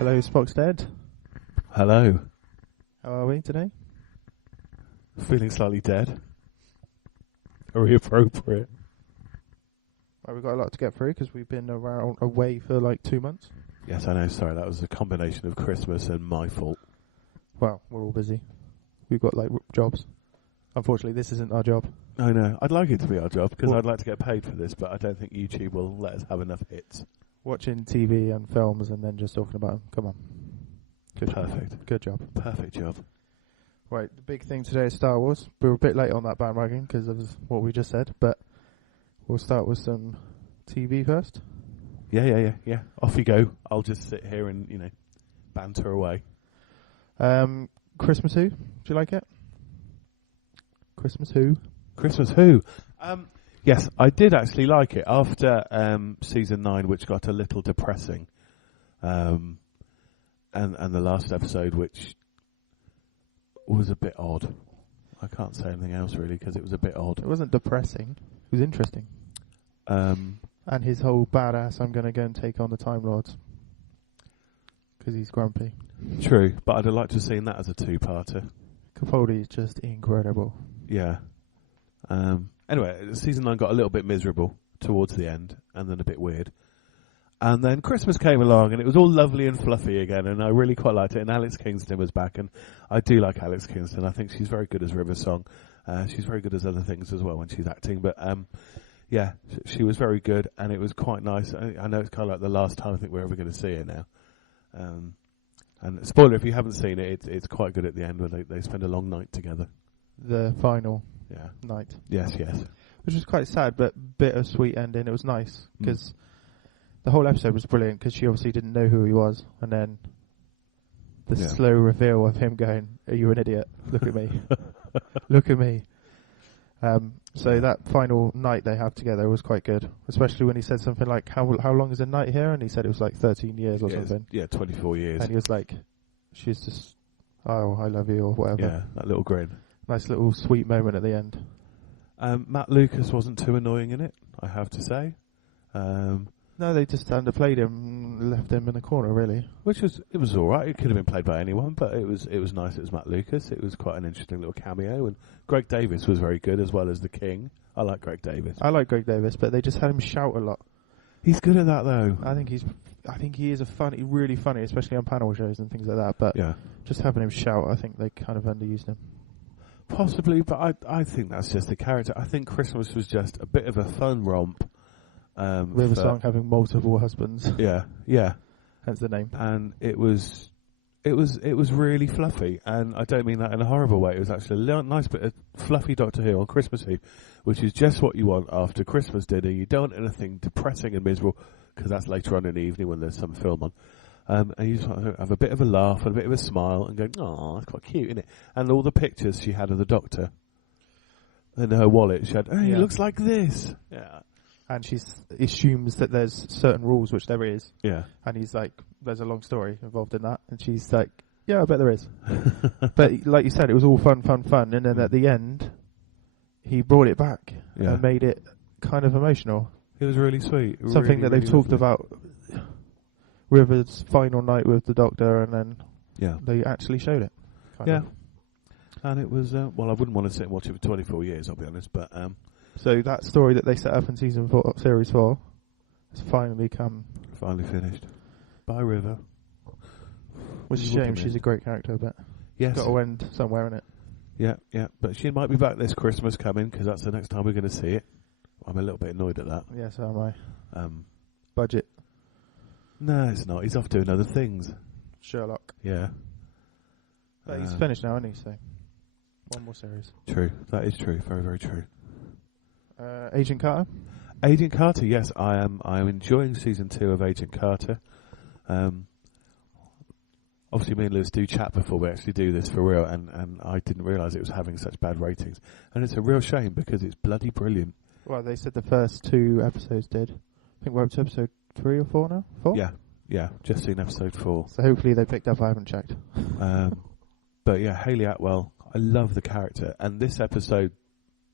Hello, Spock's dead. Hello. How are we today? Feeling slightly dead. Very appropriate. Well, we've got a lot to get through because we've been away for like 2 months. Yes, I know. Sorry, that was a combination of Christmas and my fault. Well, we're all busy. We've got like jobs. Unfortunately, this isn't our job. I know. I'd like it to be our job because I'd like to get paid for this, but I don't think YouTube will let us have enough hits. Watching TV and films and then just talking about them. Come on. Perfect. Good job. Perfect job. Right, the big thing today is Star Wars. We were a bit late on that bandwagon because of what we just said, but we'll start with some TV first. Yeah. Off you go. I'll just sit here and, banter away. Christmas Who? Do you like it? Christmas Who? Christmas Who? Yes, I did actually like it after season 9, which got a little depressing, and the last episode, which was a bit odd. I can't say anything else really because it was a bit odd. It wasn't depressing. It was interesting. And his whole badass, I'm going to go and take on the Time Lords because he's grumpy. True, but I'd have liked to have seen that as a two-parter. Capaldi is just incredible. Yeah. Anyway, season 9 got a little bit miserable towards the end, and then a bit weird. And then Christmas came along, and it was all lovely and fluffy again, and I really quite liked it. And Alex Kingston was back, and I do like Alex Kingston. I think she's very good as River Song. She's very good as other things as well when she's acting. But yeah, she was very good, and it was quite nice. I know it's kind of like the last time I think we're ever going to see her now. And spoiler, if you haven't seen it, it's quite good at the end where they spend a long night together. The final night. Yes. Which was quite sad, but bittersweet ending. It was nice because the whole episode was brilliant because she obviously didn't know who he was, and then the slow reveal of him going, "Are you an idiot? Look at me, look at me." So that final night they have together was quite good, especially when he said something like, "How long is a night here?" And he said it was like 13 years or something. Yeah, 24 years. And he was like, "She's just, oh, I love you," or whatever. Yeah, that little grin. Nice little sweet moment at the end. Matt Lucas wasn't too annoying in it, I have to say. No, they just underplayed him, left him in the corner, really. It was all right. It could have been played by anyone, but it was nice. It was Matt Lucas. It was quite an interesting little cameo, and Greg Davis was very good as well as the King. I like Greg Davis. I like Greg Davis, but they just had him shout a lot. He's good at that, though. I think he is really funny, especially on panel shows and things like that. But just having him shout, I think they kind of underused him. Possibly, but I think that's just the character. I think Christmas was just a bit of a fun romp. River Song having multiple husbands. Yeah. Hence the name. And it was really fluffy, and I don't mean that in a horrible way. It was actually a nice bit of fluffy Doctor Who on Christmas Eve, which is just what you want after Christmas dinner. You don't want anything depressing and miserable, because that's later on in the evening when there's some film on. And you just want to have a bit of a laugh and a bit of a smile and go, "Oh, that's quite cute, isn't it?" And all the pictures she had of the Doctor in her wallet, she had, "Oh, he looks like this." Yeah. And she assumes that there's certain rules, which there is. Yeah. And he's like, there's a long story involved in that. And she's like, yeah, I bet there is. But like you said, it was all fun. And then at the end, he brought it back and made it kind of emotional. It was really sweet. Something really, that they've talked about River's final night with the Doctor, and then they actually showed it. Kind of. And it was, I wouldn't want to sit and watch it for 24 years, I'll be honest, but... So that story that they set up in season 4, series 4, has finally finished. By River. Which is a shame. She's a great character, but yes, got to end somewhere, innit? Yeah. But she might be back this Christmas coming, because that's the next time we're going to see it. I'm a little bit annoyed at that. Yes, am I. Budget. No, it's not. He's off doing other things. Sherlock. Yeah. But he's finished now, isn't he? So one more series. True. That is true. Very, very true. Agent Carter? Agent Carter, yes. I am enjoying season 2 of Agent Carter. Obviously, me and Lewis do chat before we actually do this for real, and I didn't realise it was having such bad ratings. And it's a real shame, because it's bloody brilliant. Well, they said the first 2 episodes did. I think we're up to episode 3 or 4 now? 4? Yeah. Just seen episode 4. So hopefully they picked up. I haven't checked. But yeah, Hayley Atwell, I love the character. And this episode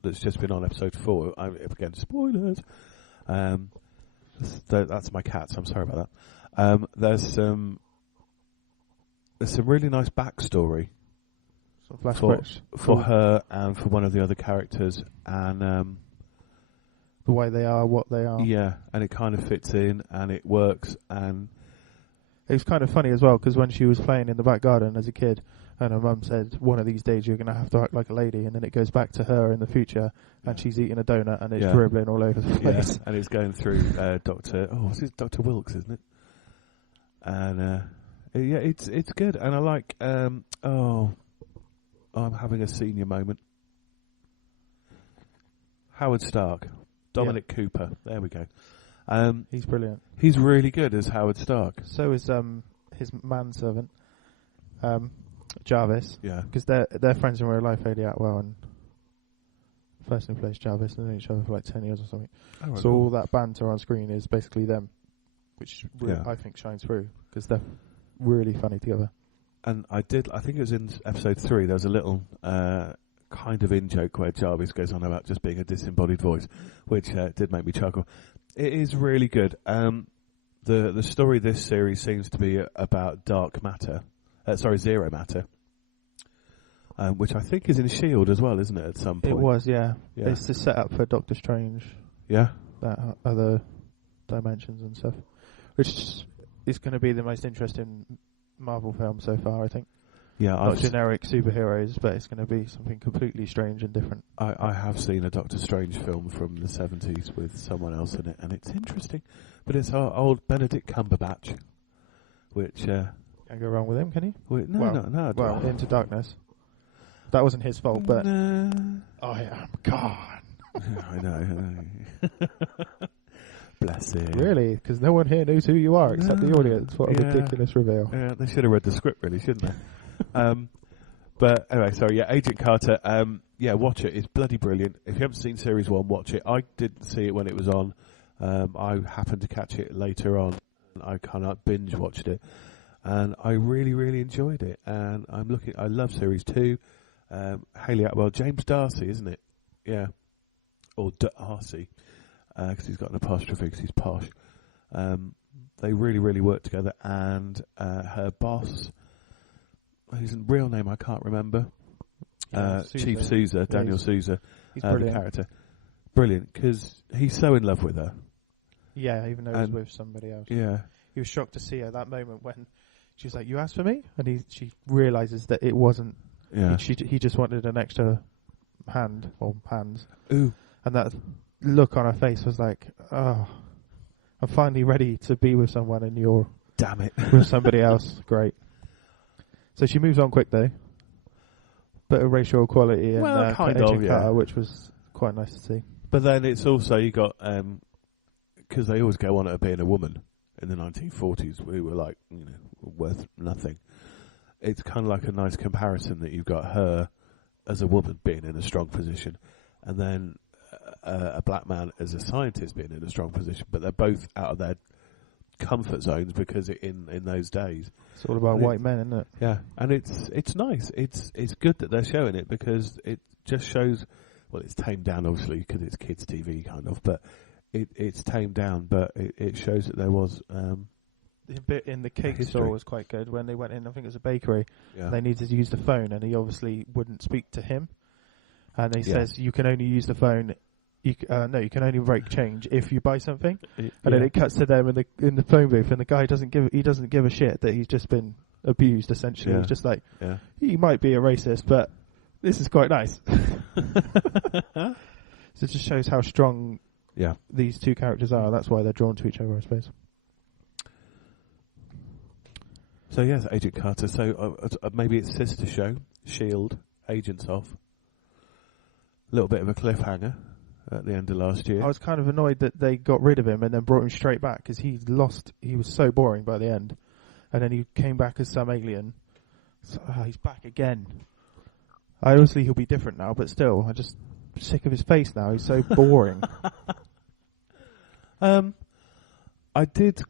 that's just been on episode 4, again, spoilers. That's my cat, so I'm sorry about that. There's some there's some really nice backstory Some flashbacks for her and for one of the other characters, and the way they are, what they are. Yeah, and it kind of fits in and it works, and it was kind of funny as well because when she was playing in the back garden as a kid, and her mum said, "One of these days you're going to have to act like a lady," and then it goes back to her in the future, and she's eating a donut and it's dribbling all over the place. Yeah, and it's going through Dr. Wilkes, isn't it? And it's good, and I like. I'm having a senior moment. Howard Stark, Dominic Cooper. There we go. He's brilliant. He's really good as Howard Stark. So is his manservant, Jarvis. Yeah, because they're friends in real life, Haley Atwell and the person who plays Jarvis, and known each other for like 10 years or something. Oh, so all that banter on screen is basically them, which I think shines through because they're really funny together. And I think it was in episode 3, there was a little kind of in-joke where Jarvis goes on about just being a disembodied voice, which did make me chuckle. It is really good. The story of this series seems to be about dark matter. Zero matter. Which I think is in S.H.I.E.L.D. as well, isn't it, at some point? It was, yeah. It's the setup for Doctor Strange. Yeah? That other dimensions and stuff. Which is going to be the most interesting Marvel film so far, I think. Yeah, not generic superheroes, but it's going to be something completely strange and different. I have seen a Doctor Strange film from the 70s with someone else in it, and it's interesting. But it's our old Benedict Cumberbatch, which... Can't go wrong with him, can you? No. Well, Into Darkness. That wasn't his fault, but... I am gone. I know. Bless him. Really? Because no one here knows who you are except the audience. What a ridiculous reveal. Yeah, they should have read the script, really, shouldn't they? But anyway, sorry, Agent Carter. Watch it. It's bloody brilliant. If you haven't seen Series 1, watch it. I didn't see it when it was on. I happened to catch it later on. I kind of binge-watched it. And I really, really enjoyed it. And I love Series 2. Haley Atwell, James Darcy, isn't it? Yeah. Or Darcy. Because he's got an apostrophe because he's posh. They really, really work together. And her boss, his real name I can't remember. Chief Sousa, Daniel Sousa, the character. Brilliant, because he's so in love with her. Yeah, even though he's with somebody else. Yeah. He was shocked to see her that moment when she was like, "You asked for me?" And she realises that it wasn't. Yeah. He just wanted an extra hand or hands. Ooh. And that look on her face was like, "Oh, I'm finally ready to be with someone, and you're damn it with somebody else." Great. So she moves on quick though. Bit of racial equality and Carter, which was quite nice to see. But then it's also you got because they always go on at being a woman. In the 1940s, we were like, worth nothing. It's kind of like a nice comparison that you've got her as a woman being in a strong position, and then a black man as a scientist being in a strong position. But they're both out of their comfort zones because in those days, it's all about white men, isn't it? Yeah, and it's nice. It's good that they're showing it because it just shows. Well, it's tamed down obviously because it's kids' TV kind of, but. It's tamed down, but it shows that there was the bit in the cake store was quite good when they went in. I think it was a bakery. Yeah. They needed to use the phone, and he obviously wouldn't speak to him. And he says, "You can only use the phone. You can only break change if you buy something." And then it cuts to them in the phone booth, and the guy doesn't give a shit that he's just been abused. Essentially, he's just like, he might be a racist, but this is quite nice. So it just shows how strong. Yeah, these two characters are. That's why they're drawn to each other, I suppose. So yes, Agent Carter. So maybe it's sister show, S.H.I.E.L.D. Agents Off. A little bit of a cliffhanger at the end of last year. I was kind of annoyed that they got rid of him and then brought him straight back because he was so boring by the end, and then he came back as some alien. So, he's back again. Obviously he'll be different now, but still, I'm just sick of his face now. He's so boring. I did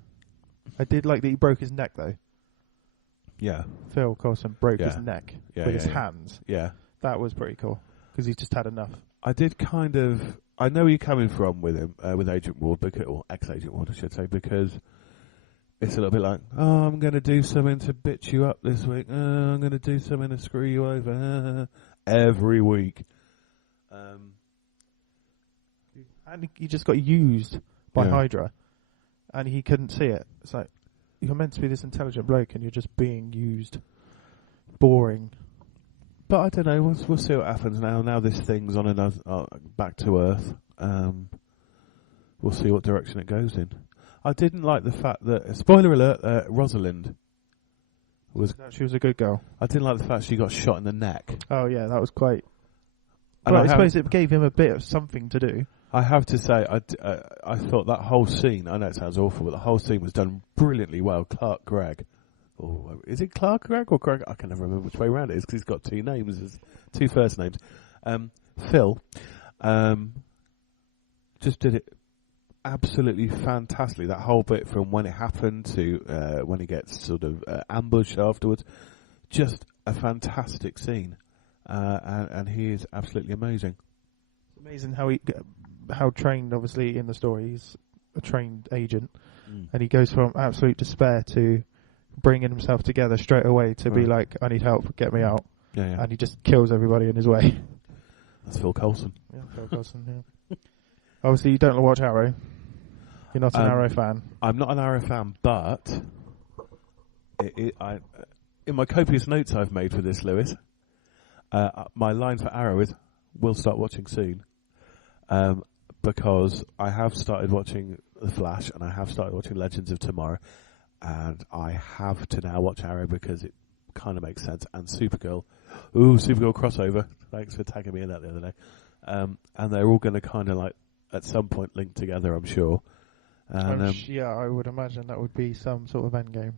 like that he broke his neck though. Yeah. Phil Coulson broke his neck with his hands. Yeah. That was pretty cool because he's just had enough. I did kind of. I know where you're coming from with him, with Agent Ward, or ex-Agent Ward, I should say, because it's a little bit like, oh, I'm going to do something to bitch you up this week. I'm going to do something to screw you over every week. And he just got used by Hydra, and he couldn't see it. It's like, you're meant to be this intelligent bloke, and you're just being used. Boring. But I don't know. We'll see what happens now. Now this thing's on another back to Earth. We'll see what direction it goes in. I didn't like the fact that, spoiler alert, Rosalind she was a good girl. I didn't like the fact she got shot in the neck. Oh yeah, that was quite. And I suppose it gave him a bit of something to do. I have to say, I thought that whole scene, I know it sounds awful, but the whole scene was done brilliantly well. Clark Gregg. Or is it Clark Gregg or Greg? I can never remember which way around it is because he's got two names, two first names. Phil just did it absolutely fantastically. That whole bit from when it happened to when he gets sort of ambushed afterwards. Just a fantastic scene. And he is absolutely amazing. It's amazing how trained, obviously, in the story. He's a trained agent, and he goes from absolute despair to bringing himself together straight away to be like, I need help, get me out. Yeah. And he just kills everybody in his way. That's Phil Coulson. Yeah, Phil Coulson, yeah. Obviously, you don't watch Arrow. You're not an Arrow fan. I'm not an Arrow fan, but in my copious notes I've made for this, Lewis, my line for Arrow is, we'll start watching soon. Because I have started watching The Flash and I have started watching Legends of Tomorrow, and I have to now watch Arrow because it kind of makes sense. And Supergirl, Supergirl crossover. Thanks for tagging me in that the other day. And they're all going to kind of like at some point link together, I'm sure. And, I would imagine that would be some sort of endgame.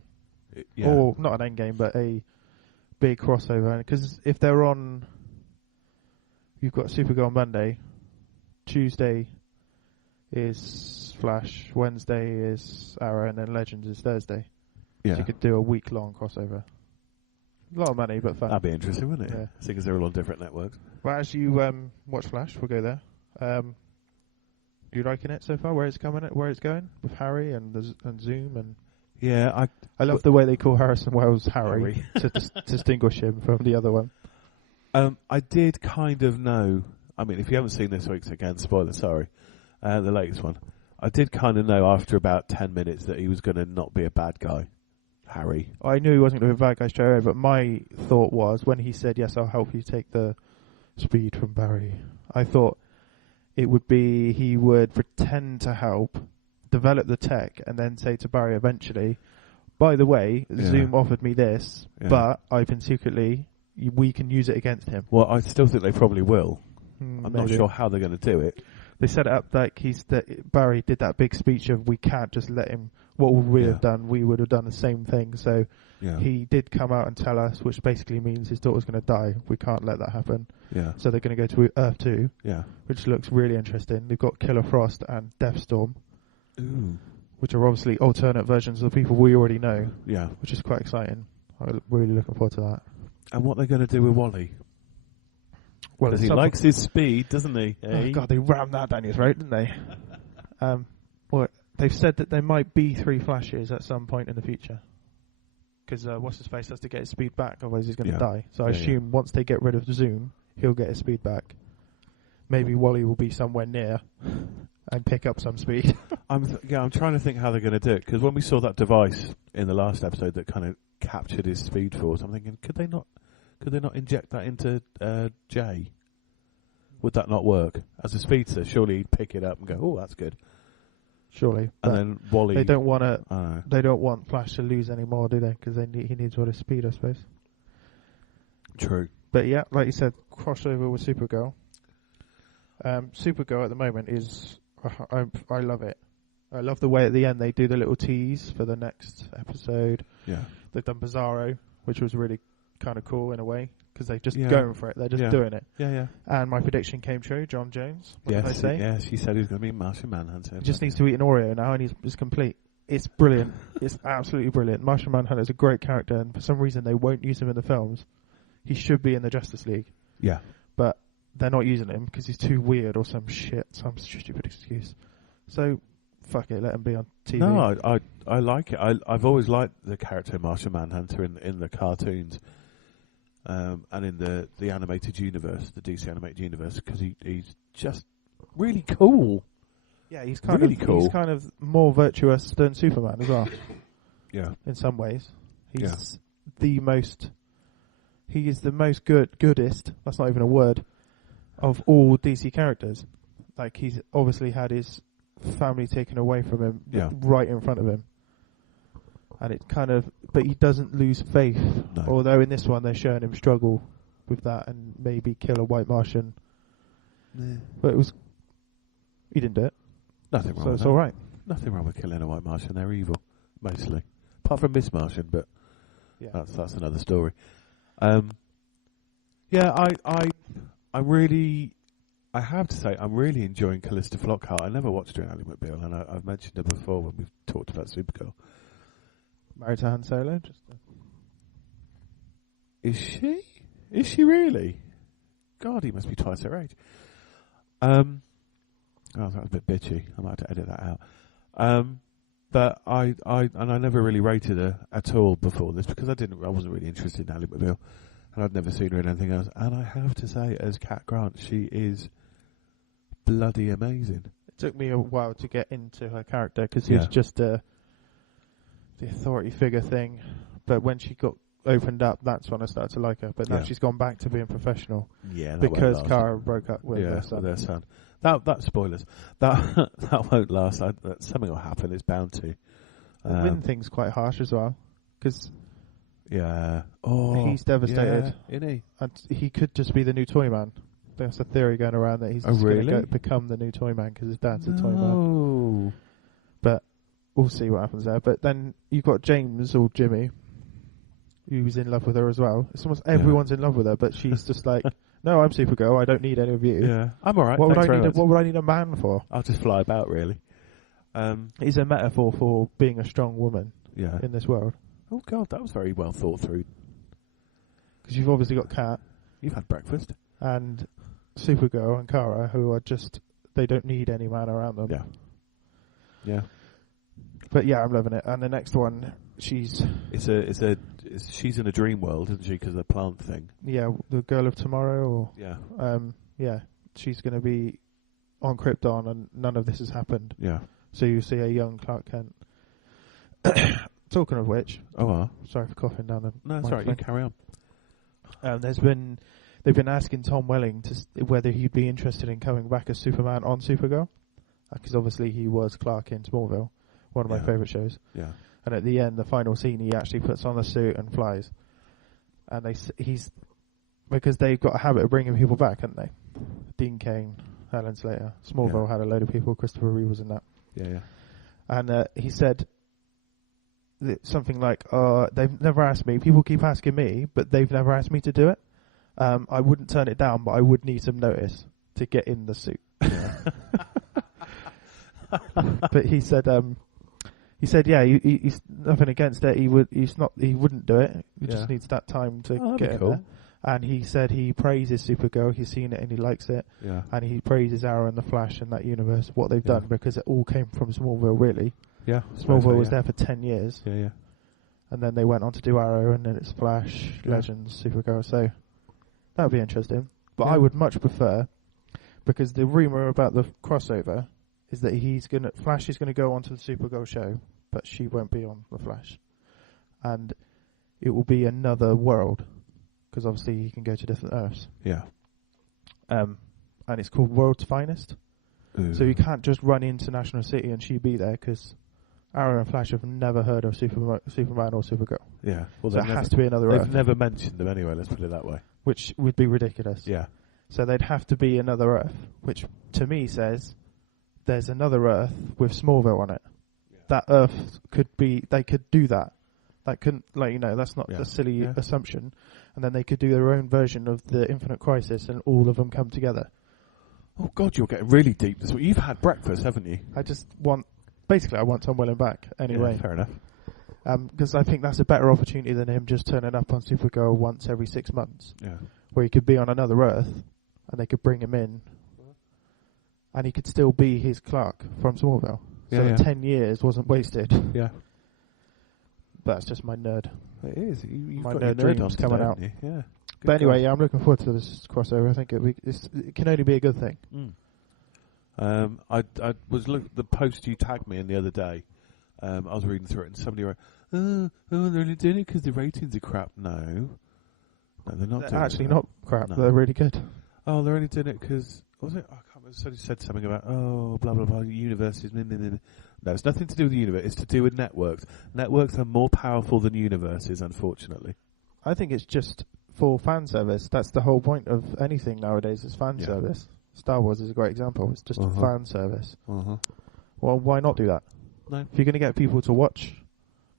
Yeah. Or not an endgame, but a big crossover. Because if they're on, you've got Supergirl on Monday, Tuesday is Flash, Wednesday is Arrow, and then Legends is Thursday. Yeah. So you could do a week-long crossover. A lot of money, but fun. That'd be interesting, wouldn't it? Yeah. Seeing as they're all on different networks. Well, as you watch Flash, we'll go there. You liking it so far? Where it's going with Harry and Zoom and. Yeah, I love the way they call Harrison Wells Harry to distinguish him from the other one. I did kind of know. I mean, if you haven't seen this week's, again, spoiler, sorry, the latest one, I did kind of know after about 10 minutes that he was going to not be a bad guy, Harry. I knew he wasn't going to be a bad guy straight away, but my thought was, when he said, yes, I'll help you take the speed from Barry, I thought it would be he would pretend to help, develop the tech, and then say to Barry eventually, by the way, Zoom offered me this, but I've been secretly, we can use it against him. Well, I still think they probably will. I'm maybe. not sure how they're going to do it. They set it up like Barry did that big speech of, we can't just let him, what would we have done? We would have done the same thing. So he did come out and tell us, which basically means his daughter's going to die. We can't let that happen. Yeah. So they're going to go to Earth 2, which looks really interesting. They've got Killer Frost and Deathstorm, which are obviously alternate versions of the people we already know, which is quite exciting. I'm really looking forward to that. And what they're going to do with Wally? Well, he likes his speed, doesn't he? Oh, God, they rammed that down his throat, didn't they? Well, they've said that there might be 3 Flashes at some point in the future. Because What's-His-Face has to get his speed back, otherwise he's going to die. So I assume once they get rid of Zoom, he'll get his speed back. Maybe Wally will be somewhere near and pick up some speed. I'm trying to think how they're going to do it. Because when we saw that device in the last episode that kind of captured his speed force, I'm thinking, could they not inject that into Jay? Would that not work? As a speedster, surely he'd pick it up and go, oh, that's good. Surely. And then Wally... They don't want Flash to lose any more, do they? Because he needs all his speed, I suppose. True. But yeah, like you said, crossover with Supergirl. Supergirl at the moment is... I love it. I love the way at the end they do the little tease for the next episode. Yeah. They've done Bizarro, which was really kind of cool in a way, because they're just going for it. They're just doing it. Yeah. And my prediction came true. John Jones. What did I say? Yes, he said he was going to be Martian Manhunter. He just needs to eat an Oreo now, and he's complete. It's brilliant. It's absolutely brilliant. Martian Manhunter is a great character, and for some reason they won't use him in the films. He should be in the Justice League. Yeah. But they're not using him because he's too weird or some stupid excuse. So fuck it, let him be on TV. No, I like it. I've always liked the character Martian Manhunter in the cartoons, and in the animated universe, the DC animated universe, because he's just really cool. Yeah, he's kind really of cool. He's kind of more virtuous than Superman as well. Yeah, in some ways, he's the most. He is the most goodest. That's not even a word. Of all DC characters, like he's obviously had his family taken away from him, right in front of him, and it kind of. But he doesn't lose faith. No. Although in this one they're showing him struggle with that and maybe kill a white Martian. Yeah. But he didn't do it. Nothing wrong. So it's all right. Nothing wrong with killing a white Martian. They're evil, mostly. Apart from Miss Martian, but that's another story. I have to say, I'm really enjoying Callista Flockhart. I never watched her in Ally McBeal, and I've mentioned her before when we've talked about Supergirl. Married to Han Solo? Is she? Is she really? God, he must be twice her age. Oh, that was a bit bitchy. I might have to edit that out. But I never really rated her at all before this because I wasn't really interested in Ally McBeal, and I'd never seen her in anything else. And I have to say, as Cat Grant, she is bloody amazing. It took me a while to get into her character because she was just the authority figure thing. But when she got opened up, that's when I started to like her. But now she's gone back to being professional. Yeah, because Kara broke up with her son. With their son. That spoilers. That won't last. Something will happen. It's bound to. The Wynn thing's quite harsh as well, because he's devastated. Yeah, isn't he? And he could just be the new Toyman. There's a theory going around that he's just going to become the new Toyman because his dad's a Toyman. But we'll see what happens there. But then you've got James or Jimmy, who's in love with her as well. It's almost everyone's in love with her, but she's just like. No, I'm Supergirl. I don't need any of you. Yeah, I'm all right. What would I need a man for? I'll just fly about, really. He's a metaphor for being a strong woman in this world. Oh, God, that was very well thought through. Because you've obviously got Kat. You've had breakfast. And Supergirl and Kara, who are just... They don't need any man around them. Yeah. Yeah. But yeah, I'm loving it. And the next one, she's... She's in a dream world, isn't she? Because of the plant thing. Yeah, the Girl of Tomorrow. Or, yeah. She's going to be on Krypton, and none of this has happened. Yeah. So you see a young Clark Kent. Talking of which, sorry for coughing down the. No, it's all right. You carry on. They've been asking Tom Welling whether he'd be interested in coming back as Superman on Supergirl, because obviously he was Clark in Smallville, one of my favourite shows. Yeah. And at the end, the final scene, he actually puts on the suit and flies. And because they've got a habit of bringing people back, haven't they? Dean Cain, Helen Slater, Smallville had a load of people. Christopher Reeve was in that. Yeah. And he said something like, they've never asked me. People keep asking me, but they've never asked me to do it. I wouldn't turn it down, but I would need some notice to get in the suit. But he said, he's nothing against it. He wouldn't do it. He just needs that time to get in there. And he said he praises Supergirl. He's seen it and he likes it. Yeah. And he praises Arrow and the Flash in that universe, what they've done, because it all came from Smallville, really. Yeah. Smallville was there for 10 years. Yeah. And then they went on to do Arrow, and then it's Flash, Legends, Supergirl. So that would be interesting. But I would much prefer, because the rumour about the crossover is that Flash is going to go onto the Supergirl show, but she won't be on the Flash. And it will be another world, because obviously he can go to different Earths. Yeah. And it's called World's Finest. Ooh. So you can't just run into National City and she be there, because Arrow and Flash have never heard of Superman or Supergirl. Yeah. Well, so it has to be another Earth. They've never mentioned them anyway, let's put it that way. Which would be ridiculous. Yeah. So they'd have to be another Earth, which to me says there's another Earth with Smallville on it. Yeah. That Earth they could do that. That couldn't, that's not a silly assumption. And then they could do their own version of the Infinite Crisis, and all of them come together. Oh God, you're getting really deep this week. You've had breakfast, haven't you? I want Tom Welling back anyway. Yeah, fair enough. Because I think that's a better opportunity than him just turning up on Supergirl once every 6 months. Yeah. Where he could be on another Earth, and they could bring him in, and he could still be his Clark from Smallville. So that 10 years wasn't wasted. Yeah. That's just my nerd. It is. You've My got your nerd nerd dreams on coming today, out. haven't you? Yeah. But anyway, I'm looking forward to this crossover. I think it can only be a good thing. I was the post you tagged me in the other day. I was reading through it, and somebody wrote, "Oh, they're only doing it because the ratings are crap." No, they're not. They're doing actually it. not crap. No. They're really good. Oh, they're only doing it because was it? I can't remember. Somebody said something about blah blah blah universes. No, it's nothing to do with the universe. It's to do with networks. Networks are more powerful than universes, unfortunately. I think it's just for fan service. That's the whole point of anything nowadays. Is fan service. Star Wars is a great example. It's just fan service. Well, why not do that? No. If you're going to get people to watch,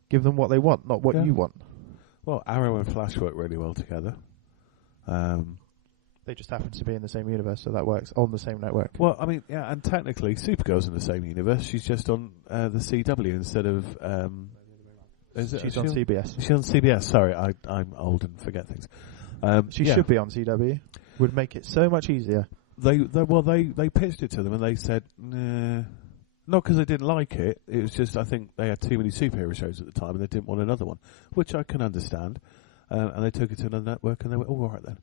give them what they want, not what you want. Well, Arrow and Flash work really well together. They just happen to be in the same universe, so that works on the same network. Well, I mean, yeah, and technically, Supergirl's in the same universe. She's just on the CW instead of. She's on CBS. She's on CBS. Sorry, I'm old and forget things. She should be on CW. Would make it so much easier. They pitched it to them and they said, nah. Not because they didn't like it. It was just I think they had too many superhero shows at the time and they didn't want another one, which I can understand. And they took it to another network and they went, all right then,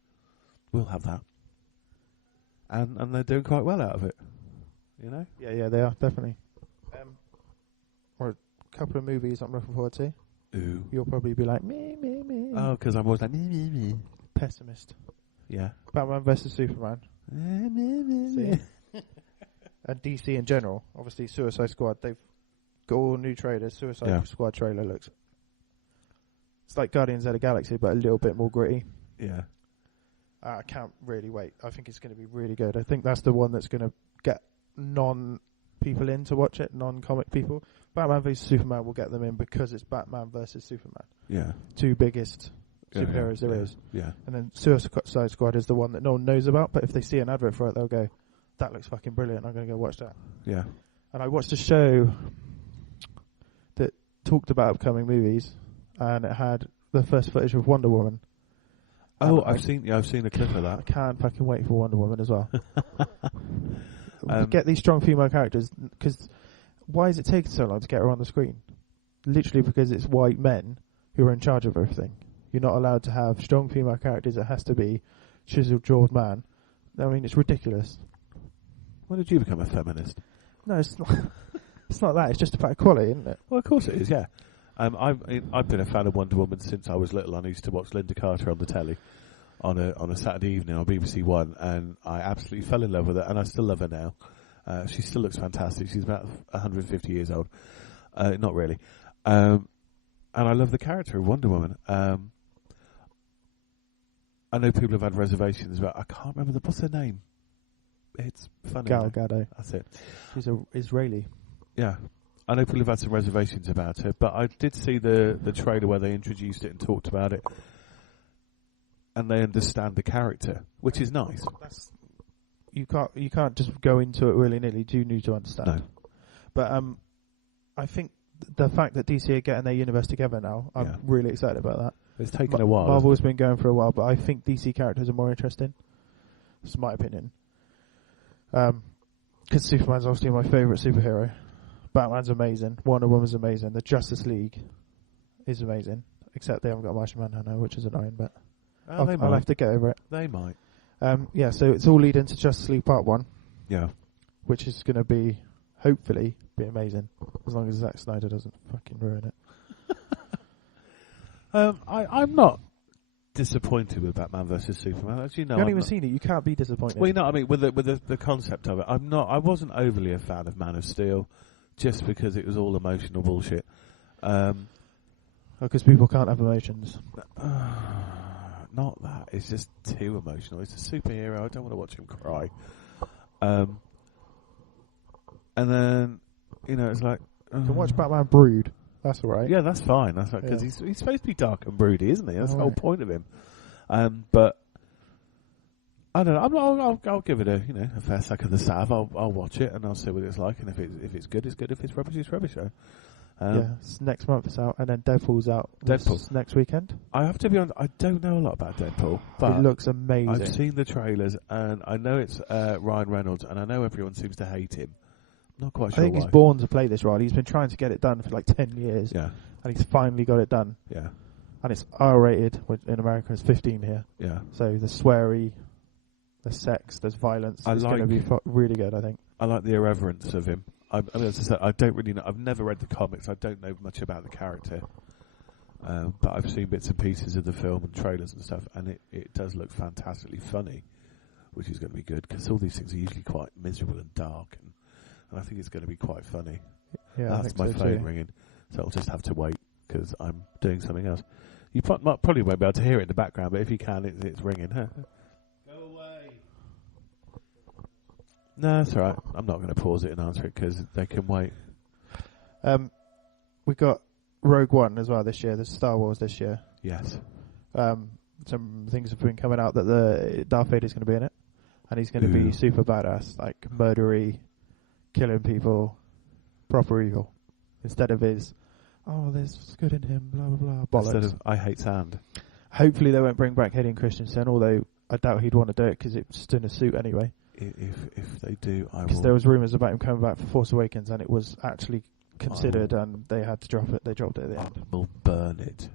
we'll have that. And they're doing quite well out of it, you know. Yeah, they are definitely. Or a couple of movies I'm looking forward to. Ooh. You'll probably be like me. Oh, because I'm always like me. Pessimist. Yeah. Batman versus Superman. See? And DC in general. Obviously, Suicide Squad. They've got all new trailers. Suicide Squad trailer looks. It's like Guardians of the Galaxy, but a little bit more gritty. Yeah. I can't really wait. I think it's going to be really good. I think that's the one that's going to get non-people in to watch it, non-comic people. Batman vs Superman will get them in because it's Batman versus Superman. Yeah. Two biggest superheroes there is. Yeah. And then Suicide Squad is the one that no one knows about, but if they see an advert for it, they'll go, that looks fucking brilliant, I'm going to go watch that. Yeah. And I watched a show that talked about upcoming movies, and it had the first footage of Wonder Woman. Oh, I've seen a clip of that. I can't fucking wait for Wonder Woman as well. Get these strong female characters, because why is it taking so long to get her on the screen? Literally because it's white men who are in charge of everything. You're not allowed to have strong female characters. It has to be chiseled jawed man. I mean, it's ridiculous. When did you become a feminist? No, it's not. It's not that. It's just about equality, isn't it? Well, of course it is. Yeah. I've been a fan of Wonder Woman since I was little. I used to watch Linda Carter on the telly on a Saturday evening on BBC One, and I absolutely fell in love with her, and I still love her now. She still looks fantastic. She's about 150 years old. Not really. And I love the character of Wonder Woman. I know people have had reservations about. I can't remember what's her name. It's funny. Gal Gadot. That's it. She's a Israeli. Yeah. I know people have had some reservations about her, but I did see the trailer where they introduced it and talked about it, and they understand the character, which is nice. You can't just go into it willy-nilly. You need to understand. No. But I think the fact that DC are getting their universe together now, I'm really excited about that. It's taken a while. Marvel's been going for a while, but I think DC characters are more interesting. That's my opinion. Because Superman's obviously my favourite superhero. Batman's amazing. Wonder Woman's amazing. The Justice League is amazing. Except they haven't got Martian Manhunter, which is annoying, but I'll have to get over it. They might. So it's all leading to Justice League Part 1. Yeah. Which is going to be, hopefully, be amazing. As long as Zack Snyder doesn't fucking ruin it. I'm not disappointed with Batman versus Superman. As you know, you haven't even seen it. You can't be disappointed. Well, you know what I mean, with the concept of it. I wasn't overly a fan of Man of Steel, just because it was all emotional bullshit. Because people can't have emotions. Not that. It's just too emotional. It's a superhero. I don't want to watch him cry. And then, it's like... You can watch Batman Brood. That's all right. Yeah, that's fine. That's right, because he's supposed to be dark and broody, isn't he? That's the whole point of him. But I don't know. I'll give it a fair suck of the salve. I'll watch it and I'll see what it's like. And if it's good, it's good. If it's rubbish, it's rubbish. It's next month it's out, and then Deadpool's out. Next weekend. I have to be honest. I don't know a lot about Deadpool, but it looks amazing. I've seen the trailers, and I know it's Ryan Reynolds, and I know everyone seems to hate him. Not quite I sure think why. he's born to play this role. He's been trying to get it done for like 10 years. Yeah. And he's finally got it done. Yeah. And it's R-rated, which in America it's 15 here. Yeah. So there's sweary, there's sex, there's violence. It's going to be really good, I think. I like the irreverence of him. I mean, as I said, I don't really know. I've never read the comics. I don't know much about the character. But I've seen bits and pieces of the film and trailers and stuff, and it does look fantastically funny, which is going to be good, because all these things are usually quite miserable and dark, and I think it's going to be quite funny. Yeah, that's my phone ringing, so I'll just have to wait, because I'm doing something else. You probably won't be able to hear it in the background, but if you can, it's ringing. Huh? Go away. No, that's all right. I'm not going to pause it and answer it, because they can wait. We got Rogue One as well this year. There's Star Wars this year. Yes. Some things have been coming out that the Darth Vader's going to be in it, and he's going to be super badass, like murdery, killing people, proper evil, instead of his there's good in him, blah blah blah bollocks. Instead of I hate sand. Hopefully they won't bring back Hayden Christensen, although I doubt he'd want to do it because it's just in a suit anyway. If they do, I will. Because there was rumours about him coming back for Force Awakens, and it was actually considered, and they had to drop it. They dropped it at the end. We'll burn it.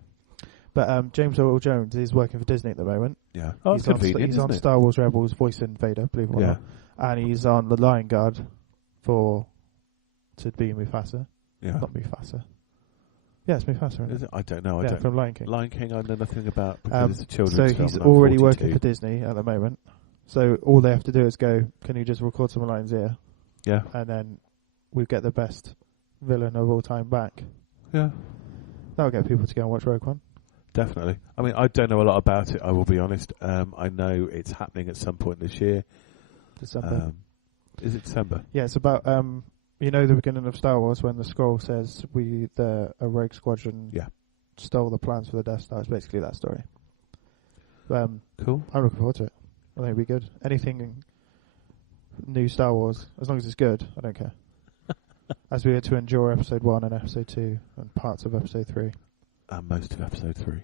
But James Earl Jones is working for Disney at the moment. Yeah. He's on Star Wars Rebels voicing Vader, believe it or not. And he's on The Lion Guard to be Mufasa. Yeah. Not Mufasa. Yeah, it's Mufasa. Is it? I don't know. From Lion King. Lion King I know nothing about because it's a children's film. So he's already working for Disney at the moment. So all they have to do is go, can you just record some lines here? Yeah. And then we get the best villain of all time back. Yeah. That'll get people to go and watch Rogue One. Definitely. I mean, I don't know a lot about it, I will be honest. I know it's happening at some point this year. December. Is it December? Yeah, it's about, the beginning of Star Wars when the scroll says a rogue squadron stole the plans for the Death Star. It's basically that story. Cool. I'm looking forward to it. I think it'll be good. Anything new Star Wars, as long as it's good, I don't care. As we had to endure Episode 1 and Episode 2 and parts of Episode 3. And most of Episode 3.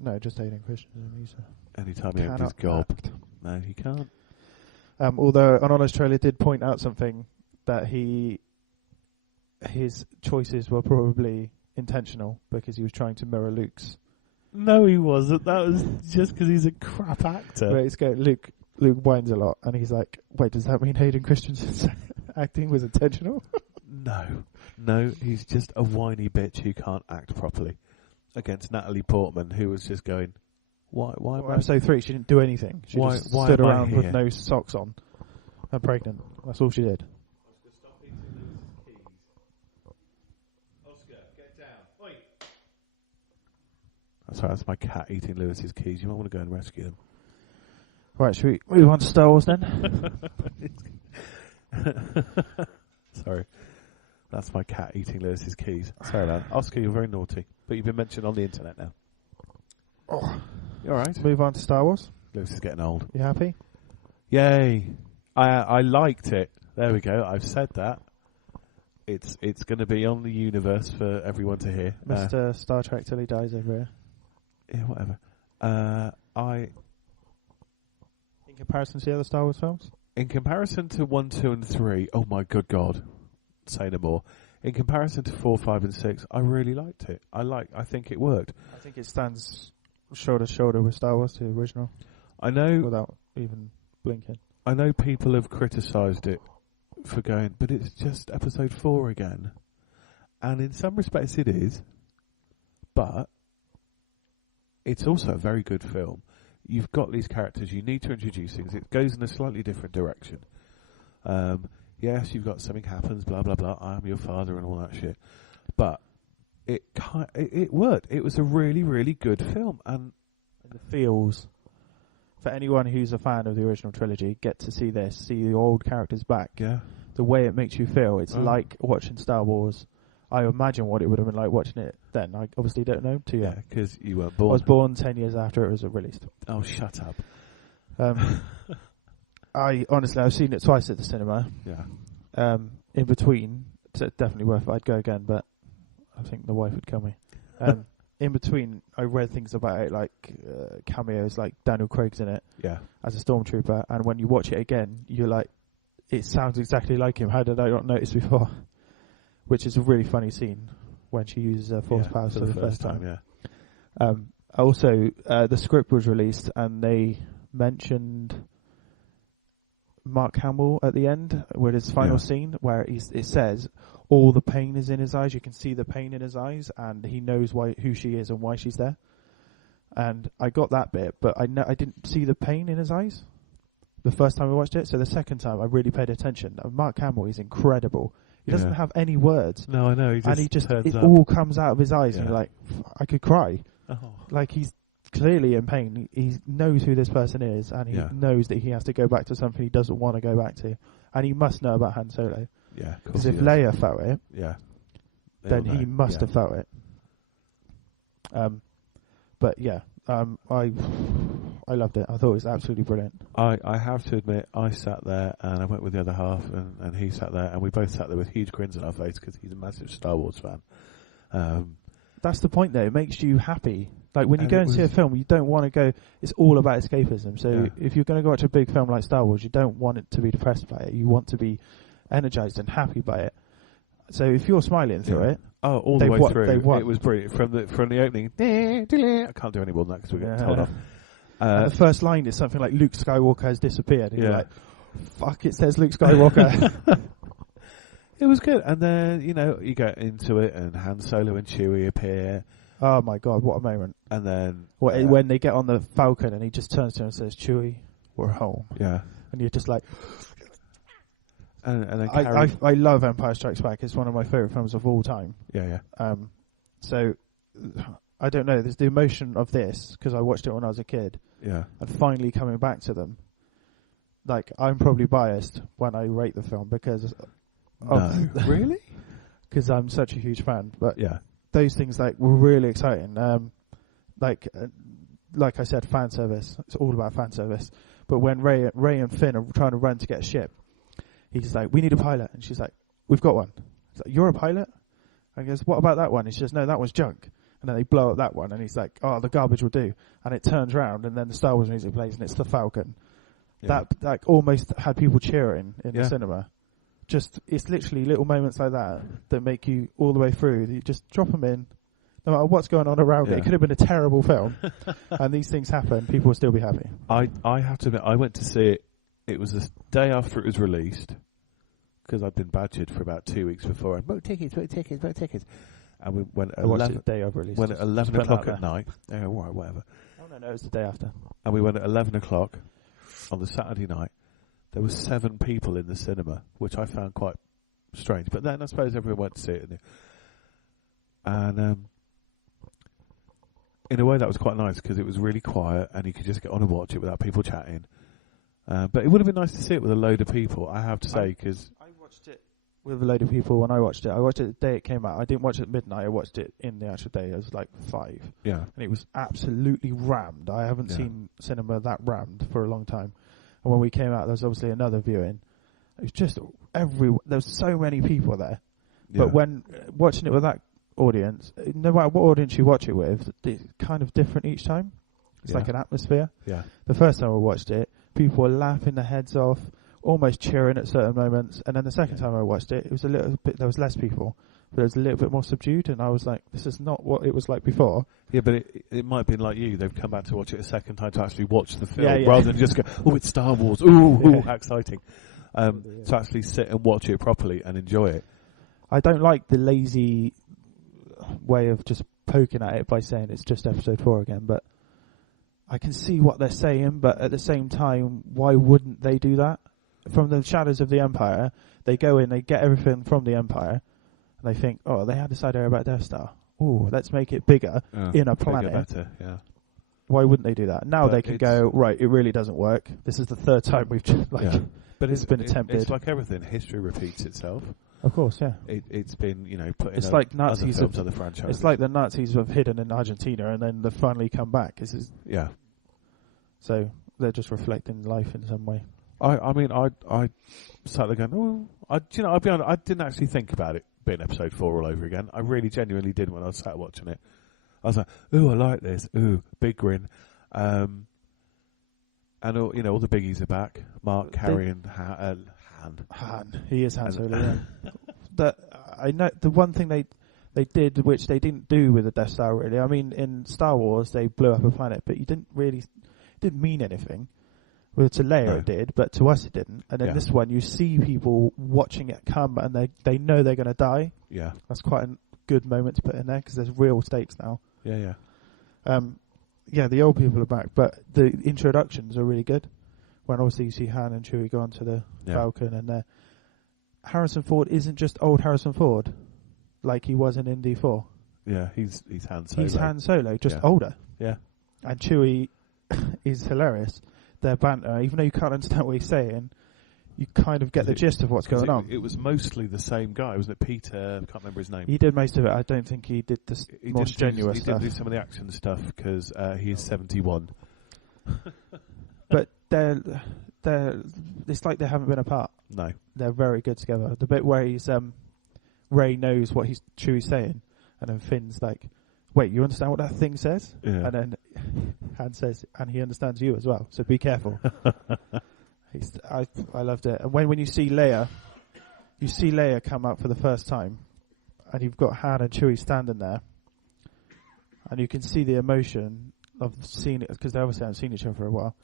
No, just Hayden Christensen. Anytime he opens his gob. No, he can't. Although an honest trailer did point out something that his choices were probably intentional because he was trying to mirror Luke's. No, he wasn't. That was just because he's a crap actor. But Luke whines a lot, and he's like, wait, does that mean Hayden Christensen's acting was intentional? No, he's just a whiny bitch who can't act properly. Against Natalie Portman, who was just going, why Episode 3, she didn't do anything. She just stood around with no socks on and pregnant. That's all she did. Oscar, stop eating Lewis's keys. Oscar, get down. Oi! Sorry, that's my cat eating Lewis's keys. You might want to go and rescue them. Right, should we move on to Star Wars then? Sorry. That's my cat eating Lewis's keys. Sorry, man. Oscar, you're very naughty. But you've been mentioned on the internet now. Oh. You alright? Move on to Star Wars. Lewis is getting old. You happy? Yay. I liked it. There we go. I've said that. It's going to be on the universe for everyone to hear. Mr. Star Trek till he dies over here. Yeah, whatever. In comparison to the other Star Wars films? In comparison to 1, 2 and 3, oh my good God. Say no more. In comparison to 4, 5 and 6, I really liked it. I think it worked. I think it stands shoulder to shoulder with Star Wars, the original. I know. Without even blinking. I know people have criticised it for going, but it's just episode 4 again. And in some respects it is, but it's also a very good film. You've got these characters, you need to introduce things. It goes in a slightly different direction. Yes, you've got something happens, blah, blah, blah, I am your father and all that shit. But it worked. It was a really, really good film. And the feels, for anyone who's a fan of the original trilogy, get to see this, see the old characters back. Yeah. The way it makes you feel, it's like watching Star Wars. I imagine what it would have been like watching it then. I obviously don't know too yet. Yeah, because you weren't born. I was born 10 years after it was released. Oh, shut up. I've seen it twice at the cinema. Yeah. In between, so it's definitely worth it. I'd go again, but I think the wife would kill me. In between, I read things about it, like cameos, like Daniel Craig's in it as a stormtrooper, and when you watch it again, you're like, it sounds exactly like him. How did I not notice before? Which is a really funny scene when she uses her force powers for the first time. Yeah. Also, the script was released, and they mentioned Mark Hamill at the end with his final scene, where it says all the pain is in his eyes. You can see the pain in his eyes, and he knows who she is and why she's there. And I got that bit, but I didn't see the pain in his eyes the first time I watched it. So the second time, I really paid attention. Mark Hamill is incredible. He doesn't have any words. No, I know. It all comes out of his eyes, and you're like, I could cry. Oh. Like, he's clearly in pain. He knows who this person is, and he knows that he has to go back to something he doesn't want to go back to. And he must know about Han Solo. Yeah, because if Leia felt it, then he must have felt it. But I loved it. I thought it was absolutely brilliant. I have to admit, I sat there and I went with the other half, and he sat there, and we both sat there with huge grins on our face because he's a massive Star Wars fan. That's the point, though. It makes you happy. Like, when you go and see a film, you don't want to go, it's all about escapism. So if you're going to go watch a big film like Star Wars, you don't want it to be depressed by it. You want to be energized and happy by it. So if you're smiling through it, all the way through, it was brilliant. From the opening, I can't do any more than that because we're getting told off. And the first line is something like, Luke Skywalker has disappeared. And you're like, fuck, it says Luke Skywalker. It was good. And then, you get into it, and Han Solo and Chewie appear. Oh my God, what a moment. And then when they get on the Falcon and he just turns to him and says, Chewie, we're home. Yeah. And you're just like... And then I love Empire Strikes Back. It's one of my favourite films of all time. Yeah. So, I don't know. There's the emotion of this, because I watched it when I was a kid. Yeah. And finally coming back to them. Like, I'm probably biased when I rate the film because... No. Really? Because I'm such a huge fan. But those things were really exciting. Like I said, fan service. It's all about fan service. But when Ray and Finn are trying to run to get a ship, he's like, we need a pilot. And she's like, we've got one. He's like, you're a pilot? And he goes, what about that one? And she says, no, that one's junk. And then they blow up that one. And he's like, oh, the garbage will do. And it turns round, and then the Star Wars music plays, and it's the Falcon. Yeah. That almost had people cheering in the cinema. It's literally little moments like that make you all the way through. You just drop them in. No matter what's going on around it. It could have been a terrible film. And these things happen. People will still be happy. I have to admit, I went to see it. It was the day after it was released, because I'd been badgered for about 2 weeks before. Vote tickets. And we went at 11 the day of release. Went at 11 o'clock at night. Yeah, whatever. Oh, no, it was the day after. And we went at 11 o'clock on the Saturday night. There were 7 people in the cinema, which I found quite strange. But then I suppose everyone went to see it. And in a way that was quite nice, because it was really quiet and you could just get on and watch it without people chatting. But it would have been nice to see it with a load of people, I have to say, because... I watched it with a load of people when I watched it. I watched it the day it came out. I didn't watch it at midnight. I watched it in the actual day. It was like 5. Yeah. And it was absolutely rammed. I haven't seen cinema that rammed for a long time. And when we came out, there was obviously another viewing. It was just there was so many people there. Yeah. But when watching it with that audience, no matter what audience you watch it with, it's kind of different each time. It's like an atmosphere. Yeah. The first time I watched it, people were laughing their heads off, almost cheering at certain moments. And then the second time I watched it, it was a little bit, there was less people, but it was a little bit more subdued. And I was like, this is not what it was like before. Yeah, but it might have been like you. They've come back to watch it a second time to actually watch the film rather than just go, oh, it's Star Wars. Ooh, how exciting. To actually sit and watch it properly and enjoy it. I don't like the lazy way of just poking at it by saying it's just episode 4 again, but I can see what they're saying, but at the same time, why wouldn't they do that? From the shadows of the Empire, they go in, they get everything from the Empire, and they think, oh, they had this idea about Death Star. Oh, let's make it bigger in a planet. Better, yeah. Why wouldn't they do that? Now they can go, right, it really doesn't work. This is the 3rd time we've just, but it's been attempted. It's like everything. History repeats itself. Of course, yeah. It's been, put in it's like Nazis other films, other franchises. It's like the Nazis have hidden in Argentina and then they finally come back. Yeah. So they're just reflecting life in some way. I mean, I sat there going, I'll be honest, I didn't actually think about it being episode 4 all over again. I really genuinely did when I sat watching it. I was like, ooh, I like this. Ooh, big grin. And all the biggies are back. Mark, Harry, and Han. He is Han Solo. Yeah. I know the one thing they did, which they didn't do with the Death Star, really. I mean, in Star Wars, they blew up a planet, but you didn't mean anything. Well, to Leia it did, but to us it didn't. And in this one, you see people watching it come, and they know they're going to die. Yeah. That's quite a good moment to put in there, because there's real stakes now. Yeah. Yeah, the old people are back, but the introductions are really good. When obviously you see Han and Chewie go onto the Falcon, and Harrison Ford isn't just old Harrison Ford, like he was in Indy 4. Yeah, he's Han Solo. He's Han Solo, just older. Yeah. And Chewie is hilarious. Their banter, even though you can't understand what he's saying, you kind of get the gist of what's going on. It was mostly the same guy, wasn't it? Peter, I can't remember his name. He did most of it. I don't think he did the more strenuous stuff. He did do some of the action stuff because he is 71. But it's like they haven't been apart. No. They're very good together. The bit where Ray knows what Chewie's saying, and then Finn's like, wait, you understand what that thing says? Yeah. And then Han says, and he understands you as well, so be careful. I loved it. And when you see Leia come up for the first time, and you've got Han and Chewie standing there, and you can see the emotion of seeing it, because they obviously haven't seen each other for a while.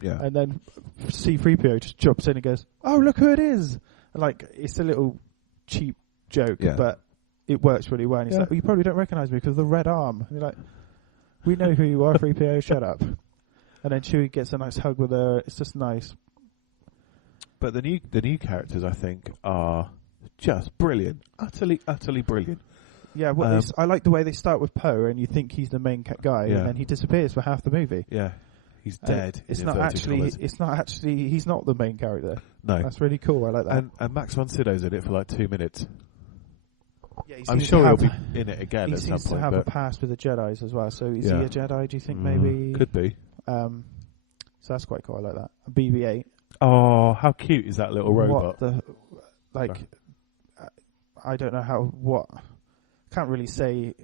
Yeah. And then C-3PO just jumps in and goes, oh, look who it is! And it's a little cheap joke, but it works really well. And he's like, well, you probably don't recognise me because of the red arm. And you're like, we know who you are, 3PO, shut up. And then Chewie gets a nice hug with her. It's just nice. But the new characters, I think, are just brilliant. Utterly brilliant. Yeah, well, I like the way they start with Poe, and you think he's the main guy, and then he disappears for half the movie. Yeah, he's dead. It's not actually. He's not the main character. No, that's really cool. I like that. And Max von Sydow's in it for 2 minutes. Yeah, I'm sure he'll be in it again at some point. He seems to have a past with the Jedis as well. So is he a Jedi? Do you think maybe? Could be. So that's quite cool. I like that. A BB-8. Oh, how cute is that little robot? I don't know what. Can't really say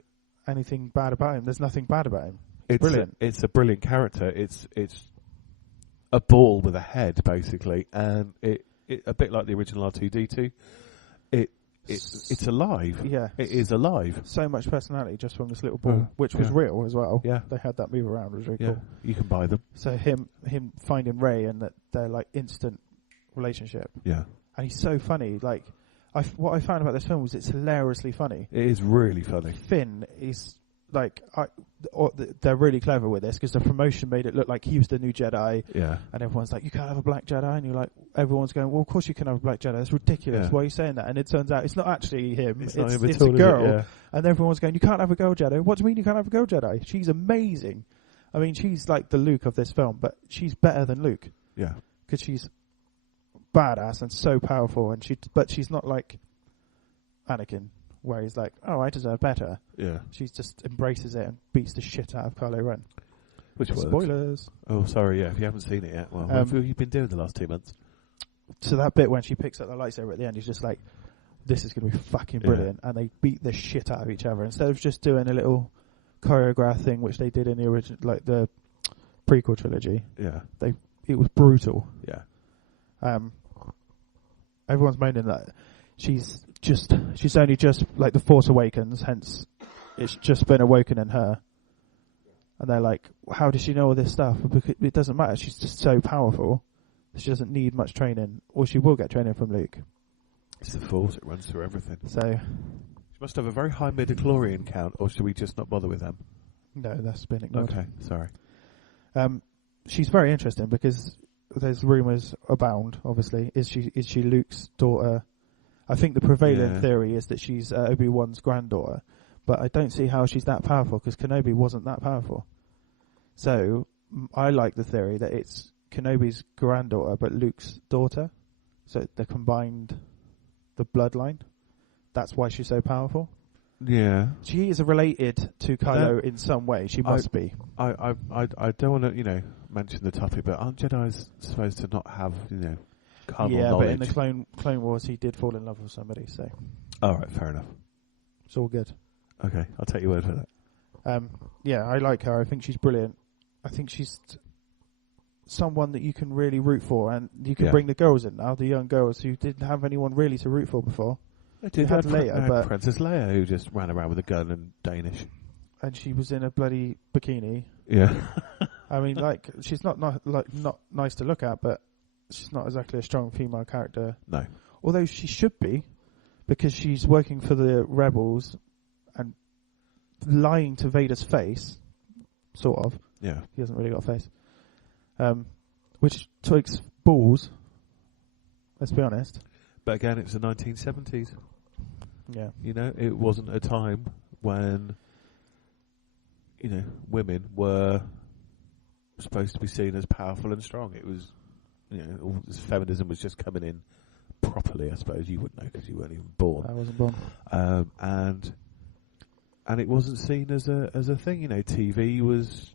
anything bad about him. There's nothing bad about him. It's brilliant. It's a brilliant character. It's a ball with a head, basically, and it a bit like the original R2-D2. It's alive. Yeah, it is alive. So much personality just from this little ball, which was real as well. Yeah, they had that move around. It was really cool. You can buy them. So him finding Ray and that they're instant relationship. Yeah, and he's so funny. What I found about this film was it's hilariously funny. It is really funny. Finn is they're really clever with this because the promotion made it look like he was the new Jedi. Yeah. And everyone's like, you can't have a black Jedi. And you're like, everyone's going, well, of course you can have a black Jedi. That's ridiculous. Why are you saying that? And it turns out it's not actually him. It's a girl. And everyone's going, you can't have a girl Jedi. What do you mean you can't have a girl Jedi? She's amazing. I mean, she's like the Luke of this film, but she's better than Luke. Yeah. Because she's badass and so powerful. But she's not like Anakin, where he's like, oh, I deserve better. Yeah. She just embraces it and beats the shit out of Kylo Ren. Which works. Spoilers. Oh, sorry, if you haven't seen it yet. Well, what have you been doing the last 2 months? So that bit when she picks up the lightsaber at the end, he's just like, this is going to be fucking brilliant. And they beat the shit out of each other. Instead of just doing a little choreographed thing, which they did in the original, the prequel trilogy. Yeah. It was brutal. Yeah. Everyone's moaning that she's only just like the Force Awakens, hence it's just been awoken in her. And they're like, how does she know all this stuff? Because it doesn't matter. She's just so powerful. She doesn't need much training, or she will get training from Luke. It's the Force; it runs through everything. So she must have a very high midichlorian count, or should we just not bother with them? No, that's been ignored. Okay, sorry. She's very interesting because there's rumours abound. Obviously, is she Luke's daughter? I think the prevailing theory is that she's Obi-Wan's granddaughter, but I don't see how she's that powerful because Kenobi wasn't that powerful. So I like the theory that it's Kenobi's granddaughter but Luke's daughter. So they combined the bloodline. That's why she's so powerful. Yeah. She is related to Kylo in some way. She must be. I don't want to, mention the topic, but aren't Jedis supposed to not have, carnal knowledge? But in the Clone Wars, he did fall in love with somebody, so... All right, fair enough. It's all good. Okay, I'll take your word for that. I like her. I think she's brilliant. I think she's... someone that you can really root for, and you can Yeah. bring the girls in now, the young girls who didn't have anyone really to root for before. They did had have Leia, but Princess Leia, who just ran around with a gun and Danish. and she was in a bloody bikini. Yeah. I mean, like, she's not nice to look at, but she's not exactly a strong female character. No. Although she should be, because she's working for the rebels and lying to Vader's face, sort of. Yeah. He hasn't really got a face. Which takes balls, let's be honest. But again, it's the 1970s. Yeah. You know, it wasn't a time when, you know, women were supposed to be seen as powerful and strong. It was, you know, all this feminism was just coming in properly, I suppose. You wouldn't know because you weren't even born. I wasn't born. And it wasn't seen as a thing. You know, TV was,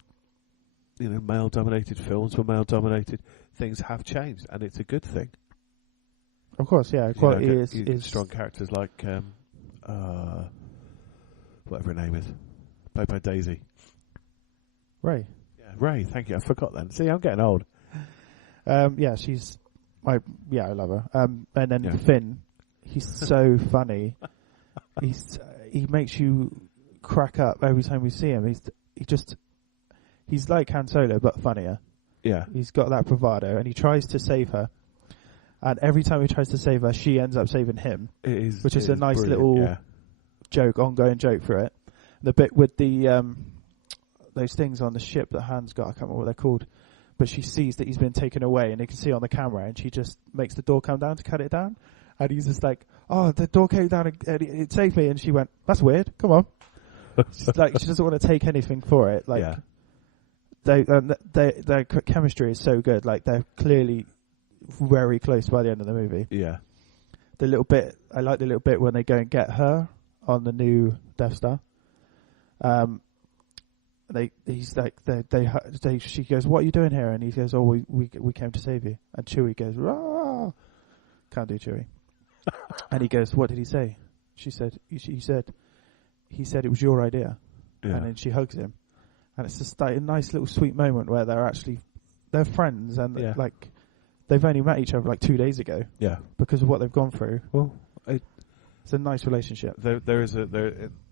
you know, male-dominated, films were male-dominated. Things have changed, and it's a good thing. Of course, yeah. Equality is strong characters like whatever her name is, played by Daisy. Ray. Yeah, Ray. Thank you. I forgot then. See, I'm getting old. Yeah, I love her. And then Finn, he's so funny. He makes you crack up every time we see him. He's like Han Solo but funnier. Yeah. He's got that bravado, and he tries to save her. And every time he tries to save her, she ends up saving him. Which is a nice little joke, ongoing joke for it. The bit with the those things on the ship that Han's got, I can't remember what they're called, but she sees that he's been taken away, and you can see on the camera, and she just makes the door come down to cut it down. And he's just like, "Oh, the door came down, and it saved me." And she went, "That's weird. Come on." She's like, she doesn't want to take anything for it. Like, their chemistry is so good. Like, they're clearly very close by the end of the movie. Yeah. I like the little bit when they go and get her on the new Death Star. She goes, "What are you doing here?" And he goes, "Oh, we came to save you." And Chewie goes, "Rah!" Can't do Chewie. And he goes, "What did he say?" She said, he said it was your idea. Yeah. And then she hugs him. And it's just like a nice little sweet moment where they're friends, and like they've only met each other like 2 days ago. Yeah. Because of what they've gone through. Well, it's a nice relationship. There is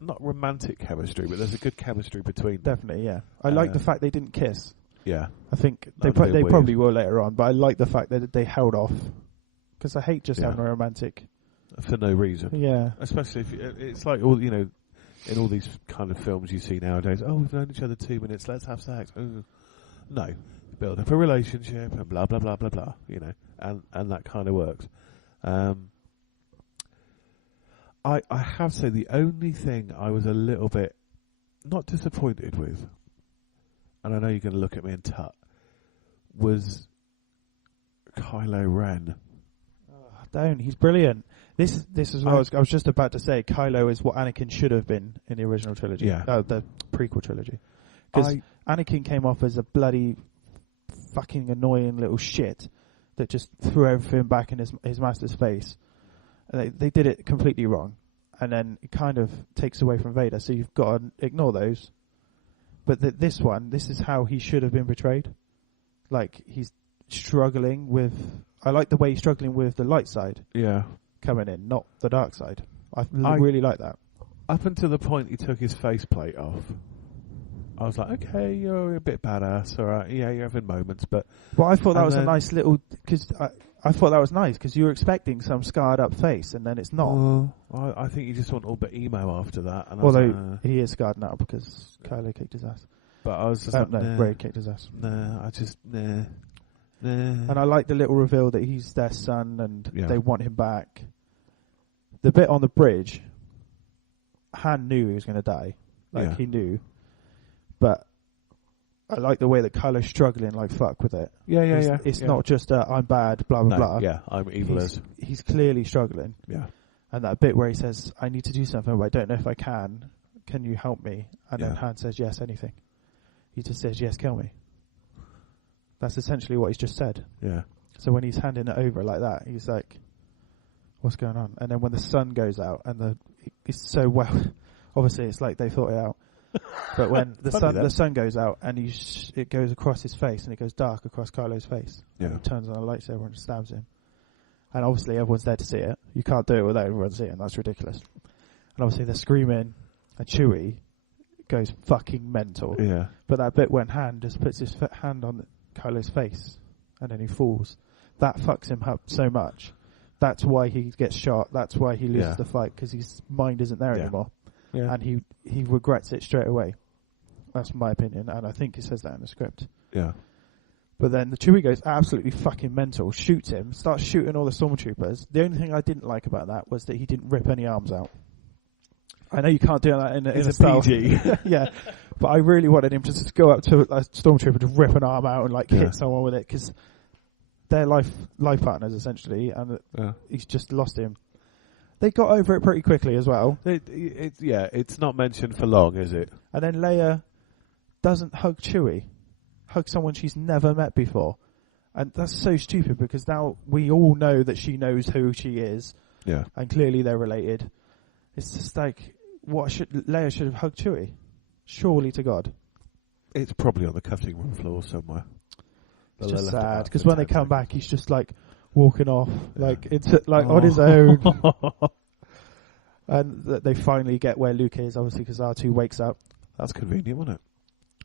not romantic chemistry, but there's a good chemistry between them. Definitely, yeah. I like the fact they didn't kiss. Yeah. I think they probably will later on, but I like the fact that they held off. Because I hate just having a romantic... For no reason. Yeah. Especially if it's like all, you know, in all these kind of films you see nowadays, oh, we've known each other 2 minutes, let's have sex. Ooh. No. Build up a relationship and blah, blah, blah, blah, blah, you know, and that kind of works. I have to say the only thing I was a little bit not disappointed with, and I know you're going to look at me and tut, was Kylo Ren. Don't. He's brilliant. This is what I was just about to say. Kylo is what Anakin should have been in the original trilogy. Yeah. The prequel trilogy. Because Anakin came off as a bloody fucking annoying little shit that just threw everything back in his master's face. And they did it completely wrong. And then it kind of takes away from Vader, so you've got to ignore those. But this is how he should have been portrayed. Like, he's struggling with... I like the way he's struggling with the light side. Yeah. Coming in, not the dark side. I really like that. Up until the point he took his faceplate off, I was like, okay, you're a bit badass, alright, yeah, you're having moments, but... Well, I thought that was a nice little... Because I thought that was nice, because you were expecting some scarred up face, and then it's not. I think you just went all bit emo after that. And although he is scarred now, because Kylo kicked his ass. But I was just Ray kicked his ass. Nah. And I like the little reveal that he's their son, and they want him back. The bit on the bridge, Han knew he was going to die. He knew. But I like the way that Kylo's struggling like fuck with it. Yeah. It's not just I'm bad, blah, blah, blah. Yeah, I'm evil as... He's clearly struggling. Yeah. And that bit where he says, I need to do something, but I don't know if I can. Can you help me? And then Han says, yes, anything. He just says, yes, kill me. That's essentially what he's just said. Yeah. So when he's handing it over like that, he's like, what's going on? And then when the sun goes out, and it's so well... Obviously, it's like they thought it out. But when the Funny sun goes out and it goes across his face and it goes dark across Kylo's face. Yeah. And he turns on a lightsaber and stabs him. And obviously everyone's there to see it. You can't do it without everyone seeing it. That's ridiculous. And obviously they're screaming, and Chewie goes fucking mental. Yeah. But that bit when Han just puts his hand on Kylo's face and then he falls, that fucks him up so much. That's why he gets shot. That's why he loses the fight, because his mind isn't there anymore. Yeah. And he regrets it straight away. That's my opinion, and I think he says that in the script. Yeah. But then the Chewie goes absolutely fucking mental, shoots him, starts shooting all the stormtroopers. The only thing I didn't like about that was that he didn't rip any arms out. I know you can't do that in a style. PG. Yeah, but I really wanted him to just go up to a stormtrooper to rip an arm out and hit someone with it, because they're life partners essentially, and he's just lost him. They got over it pretty quickly as well. It's not mentioned for long, is it? And then Leia doesn't hug Chewie, hug someone she's never met before, and that's so stupid, because now we all know that she knows who she is. Yeah, and clearly they're related. It's just like, Leia should have hugged Chewie? Surely to God. It's probably on the cutting room floor somewhere. It's just sad, because when they come back, he's just walking off, on his own. And they finally get where Luke is, obviously, because R2 wakes up. That's convenient, wasn't it?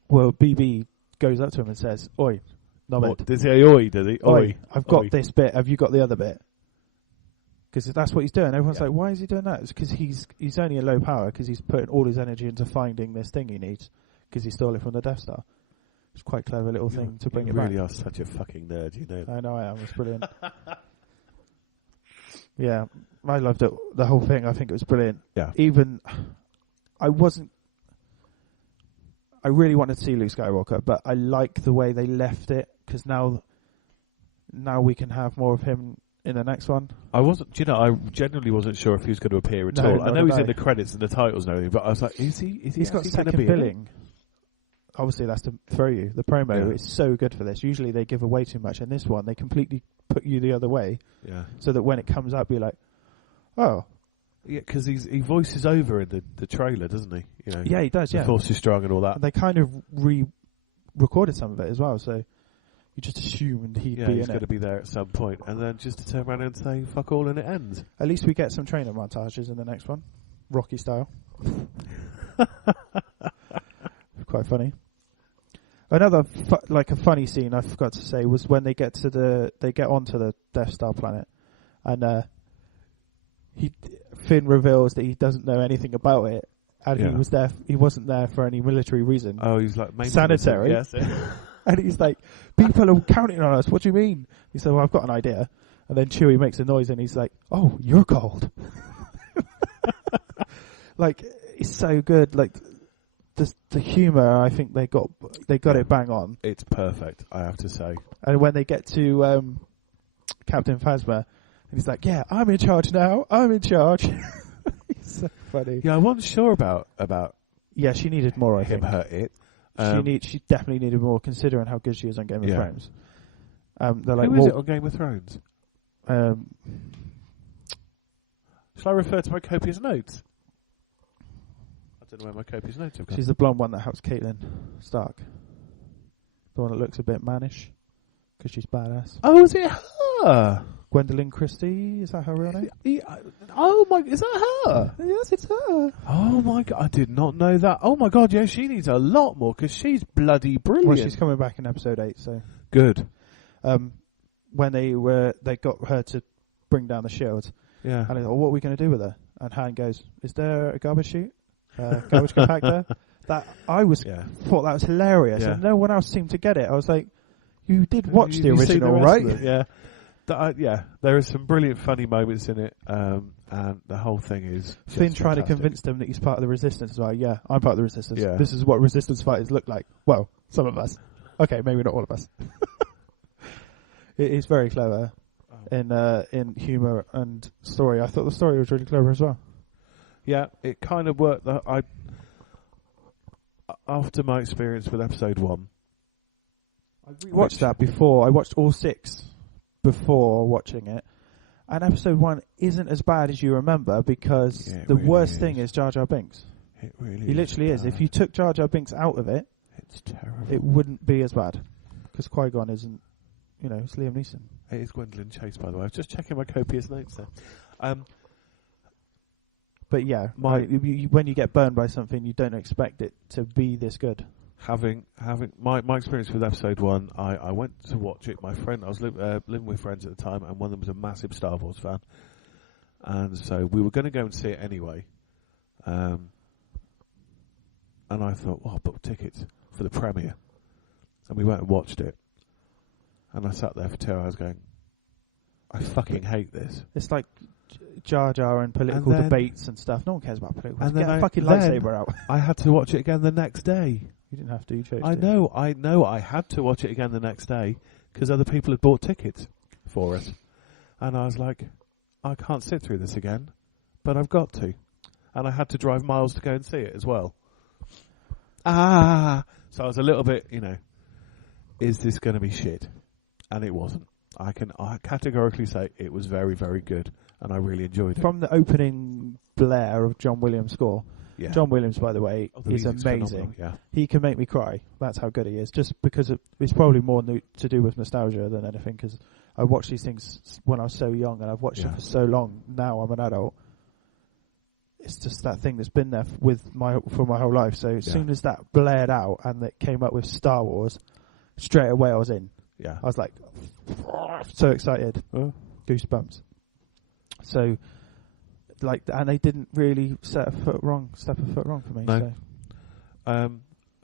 Well, BB goes up to him and says, "Oi, knobhead." Does he say oi, does he? Oi, I've got this bit. Have you got the other bit? Because that's what he's doing. Everyone's like, why is he doing that? It's because he's only in low power, because he's putting all his energy into finding this thing he needs, because he stole it from the Death Star. It's quite a clever little thing to bring it back. You really are such a fucking nerd, you know. I know I am. It's brilliant. Yeah, I loved it. The whole thing, I think it was brilliant. Yeah. Even, I really wanted to see Luke Skywalker, but I like the way they left it, because now we can have more of him in the next one. I genuinely wasn't sure if he was going to appear at all. I know he's in the credits and the titles and everything, but I was like, is he? He's got second billing. Obviously, that's to throw you. The promo is so good for this. Usually they give away too much. In this one, they completely put you the other way. Yeah. So that when it comes up, you're like, oh. Yeah, because he voices over in the trailer, doesn't he? You know, yeah, he does, The Force is strong and all that. And they kind of re-recorded some of it as well, so you just assumed he's going to be there at some point. And then just to turn around and say, fuck all, and it ends. At least we get some training montages in the next one. Rocky style. Quite funny. Another a funny scene I forgot to say was when they get onto the Death Star planet, and Finn reveals that he doesn't know anything about it, and he wasn't there for any military reason. Oh, he's like sanitary. Yes. And he's like, people are counting on us. What do you mean? He said, well, I've got an idea. And then Chewie makes a noise, and he's like, oh, you're cold. It's so good. The humour, I think they got it bang on. It's perfect, I have to say. And when they get to Captain Phasma, and he's like, "Yeah, I'm in charge now. I'm in charge." He's so funny. Yeah, I wasn't sure about. Yeah, she needed more. I think hurt it. She definitely needed more, considering how good she is on Game of Thrones. They're like, who is it on Game of Thrones? Shall I refer to my copious notes? I don't know where my copious notes have gone. She's the blonde one that helps Caitlin Stark. The one that looks a bit mannish, because she's badass. Oh, is it her? Gwendolyn Christie, is that her real name? Oh my, is that her? Yes, it's her. Oh my god, I did not know that. Oh my god, yeah, she needs a lot more, because she's bloody brilliant. Well, she's coming back in episode 8, so. Good. When they got her to bring down the shield. Yeah. And they thought, what are we going to do with her? And Han goes, is there a garbage chute? Garbage compactor? That thought that was hilarious, and no one else seemed to get it. I was like, you did watch the original, right? Yeah. There are some brilliant funny moments in it, and the whole thing is Finn trying to convince them that he's part of the Resistance as well. Yeah, I'm part of the Resistance. Yeah. This is what Resistance fighters look like. Well, some of us. Okay, maybe not all of us. It is very clever in humour and story. I thought the story was really clever as well. Yeah, it kind of worked. After my experience with episode 1, I rewatched that before. I watched all 6 before watching it, and episode 1 isn't as bad as you remember, because the worst thing is Jar Jar Binks. It really. He literally is. If you took Jar Jar Binks out of it, it's terrible. it wouldn't be as bad. Because Qui-Gon isn't, it's Liam Neeson. It is Gwendolyn Chase, by the way. I was just checking my copious notes there. But yeah, when you get burned by something, you don't expect it to be this good. Having my experience with episode 1, I went to watch it. My friend, I was living with friends at the time, and one of them was a massive Star Wars fan, and so we were going to go and see it anyway. And I thought, well, I'll book tickets for the premiere, and we went and watched it. And I sat there for 2 hours going, I fucking hate this. It's like Jar Jar and political debates and stuff. No one cares about political. And then get a fucking lightsaber out. I had to watch it again the next day. You didn't have to. You chose I know. I had to watch it again the next day because other people had bought tickets for us, and I was like, I can't sit through this again, but I've got to, and I had to drive miles to go and see it as well. So I was a little bit, is this going to be shit? And it wasn't. I categorically say it was very, very good, and I really enjoyed it. From the opening blare of John Williams' score. Yeah. John Williams, by the way, is amazing. Yeah. He can make me cry. That's how good he is. Just because it's probably more to do with nostalgia than anything. Because I watched these things when I was so young, and I've watched them for so long. Now I'm an adult. It's just that thing that's been there for my whole life. So as soon as that blared out and it came up with Star Wars, straight away I was in. Yeah. I was like, so excited. Goosebumps. So, and they didn't really step a foot wrong for me. No.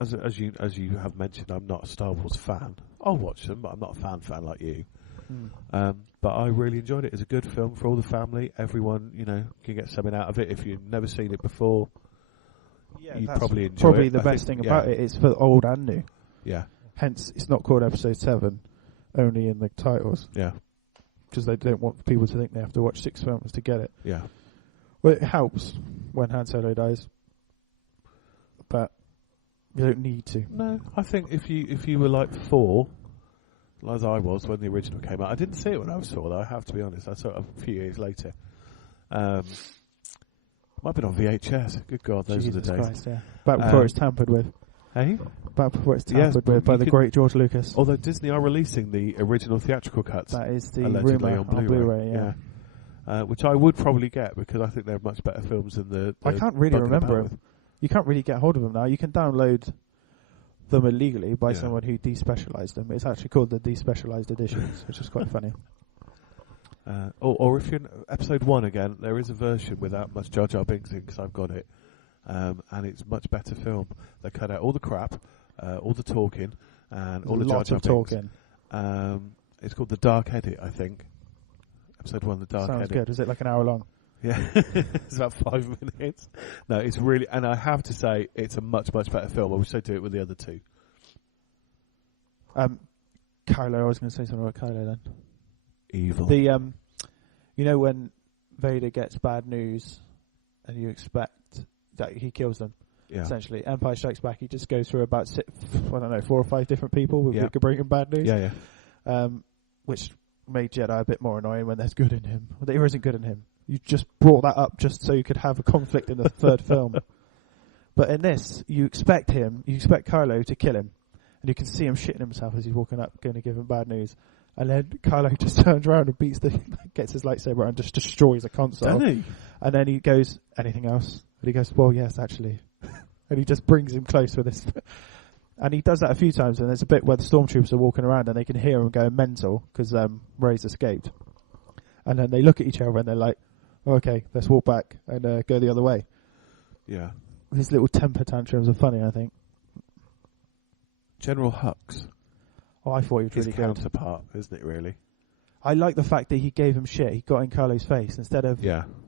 So. As you have mentioned, I'm not a Star Wars fan. I'll watch them, but I'm not a fan like you. But I really enjoyed it. It's a good film for all the family. Everyone, can get something out of it. If you've never seen it before, you'd probably enjoy it. Probably the best thing about it is for old and new. Yeah. Hence, it's not called Episode 7, only in the titles. Yeah. Because they don't want people to think they have to watch 6 films to get it. Yeah. Well, it helps when Han Solo dies, but you don't need to. No, I think if you were like 4, as I was when the original came out, I didn't see it when I was 4, though, I have to be honest. I saw it a few years later. Might have been on VHS. Good God, those Jesus are the days. Christ, yeah. Back before it's tampered with. Hey? Back before it's tampered with by the great George Lucas. Although Disney are releasing the original theatrical cuts. That is the allegedly rumour on Blu-ray, yeah. Which I would probably get because I think they're much better films than the I can't really remember them. You can't really get hold of them now. You can download them illegally by someone who despecialised them. It's actually called the despecialised editions, which is quite funny. Or if you're in episode 1 again, there is a version without much Jar Jar Binks in because I've got it. And it's much better film. They cut out all the crap, all the talking, and all the Jar Jar Binks. Talking. It's called The Dark Edit, I think. Episode 1, The Dark Edit. Sounds good. Is it like an hour long? Yeah, it's about 5 minutes. No, it's really, and I have to say, it's a much, much better film. I wish they'd do it with the other 2. Kylo, I was going to say something about Kylo then. Evil. When Vader gets bad news, and you expect that he kills them. Yeah. Essentially, Empire Strikes Back. He just goes through about 4 or 5 different people who could bring him bad news. Yeah. Which made Jedi a bit more annoying when there's good in him. Well, there isn't good in him. You just brought that up just so you could have a conflict in the third film. But in this, you expect Kylo to kill him, and you can see him shitting himself as he's walking up, going to give him bad news. And then Kylo just turns around and gets his lightsaber and just destroys a console. Doesn't he? And then he goes, anything else? And he goes, well, yes, actually. And he just brings him close with this. And he does that a few times, and there's a bit where the stormtroopers are walking around and they can hear him going mental because Rey's escaped. And then they look at each other and they're like, oh, okay, let's walk back and go the other way. Yeah. His little temper tantrums are funny, I think. General Hux. Oh, I thought he was really good. His counterpart, isn't it, really? I like the fact that he gave him shit. He got in Kylo's face instead of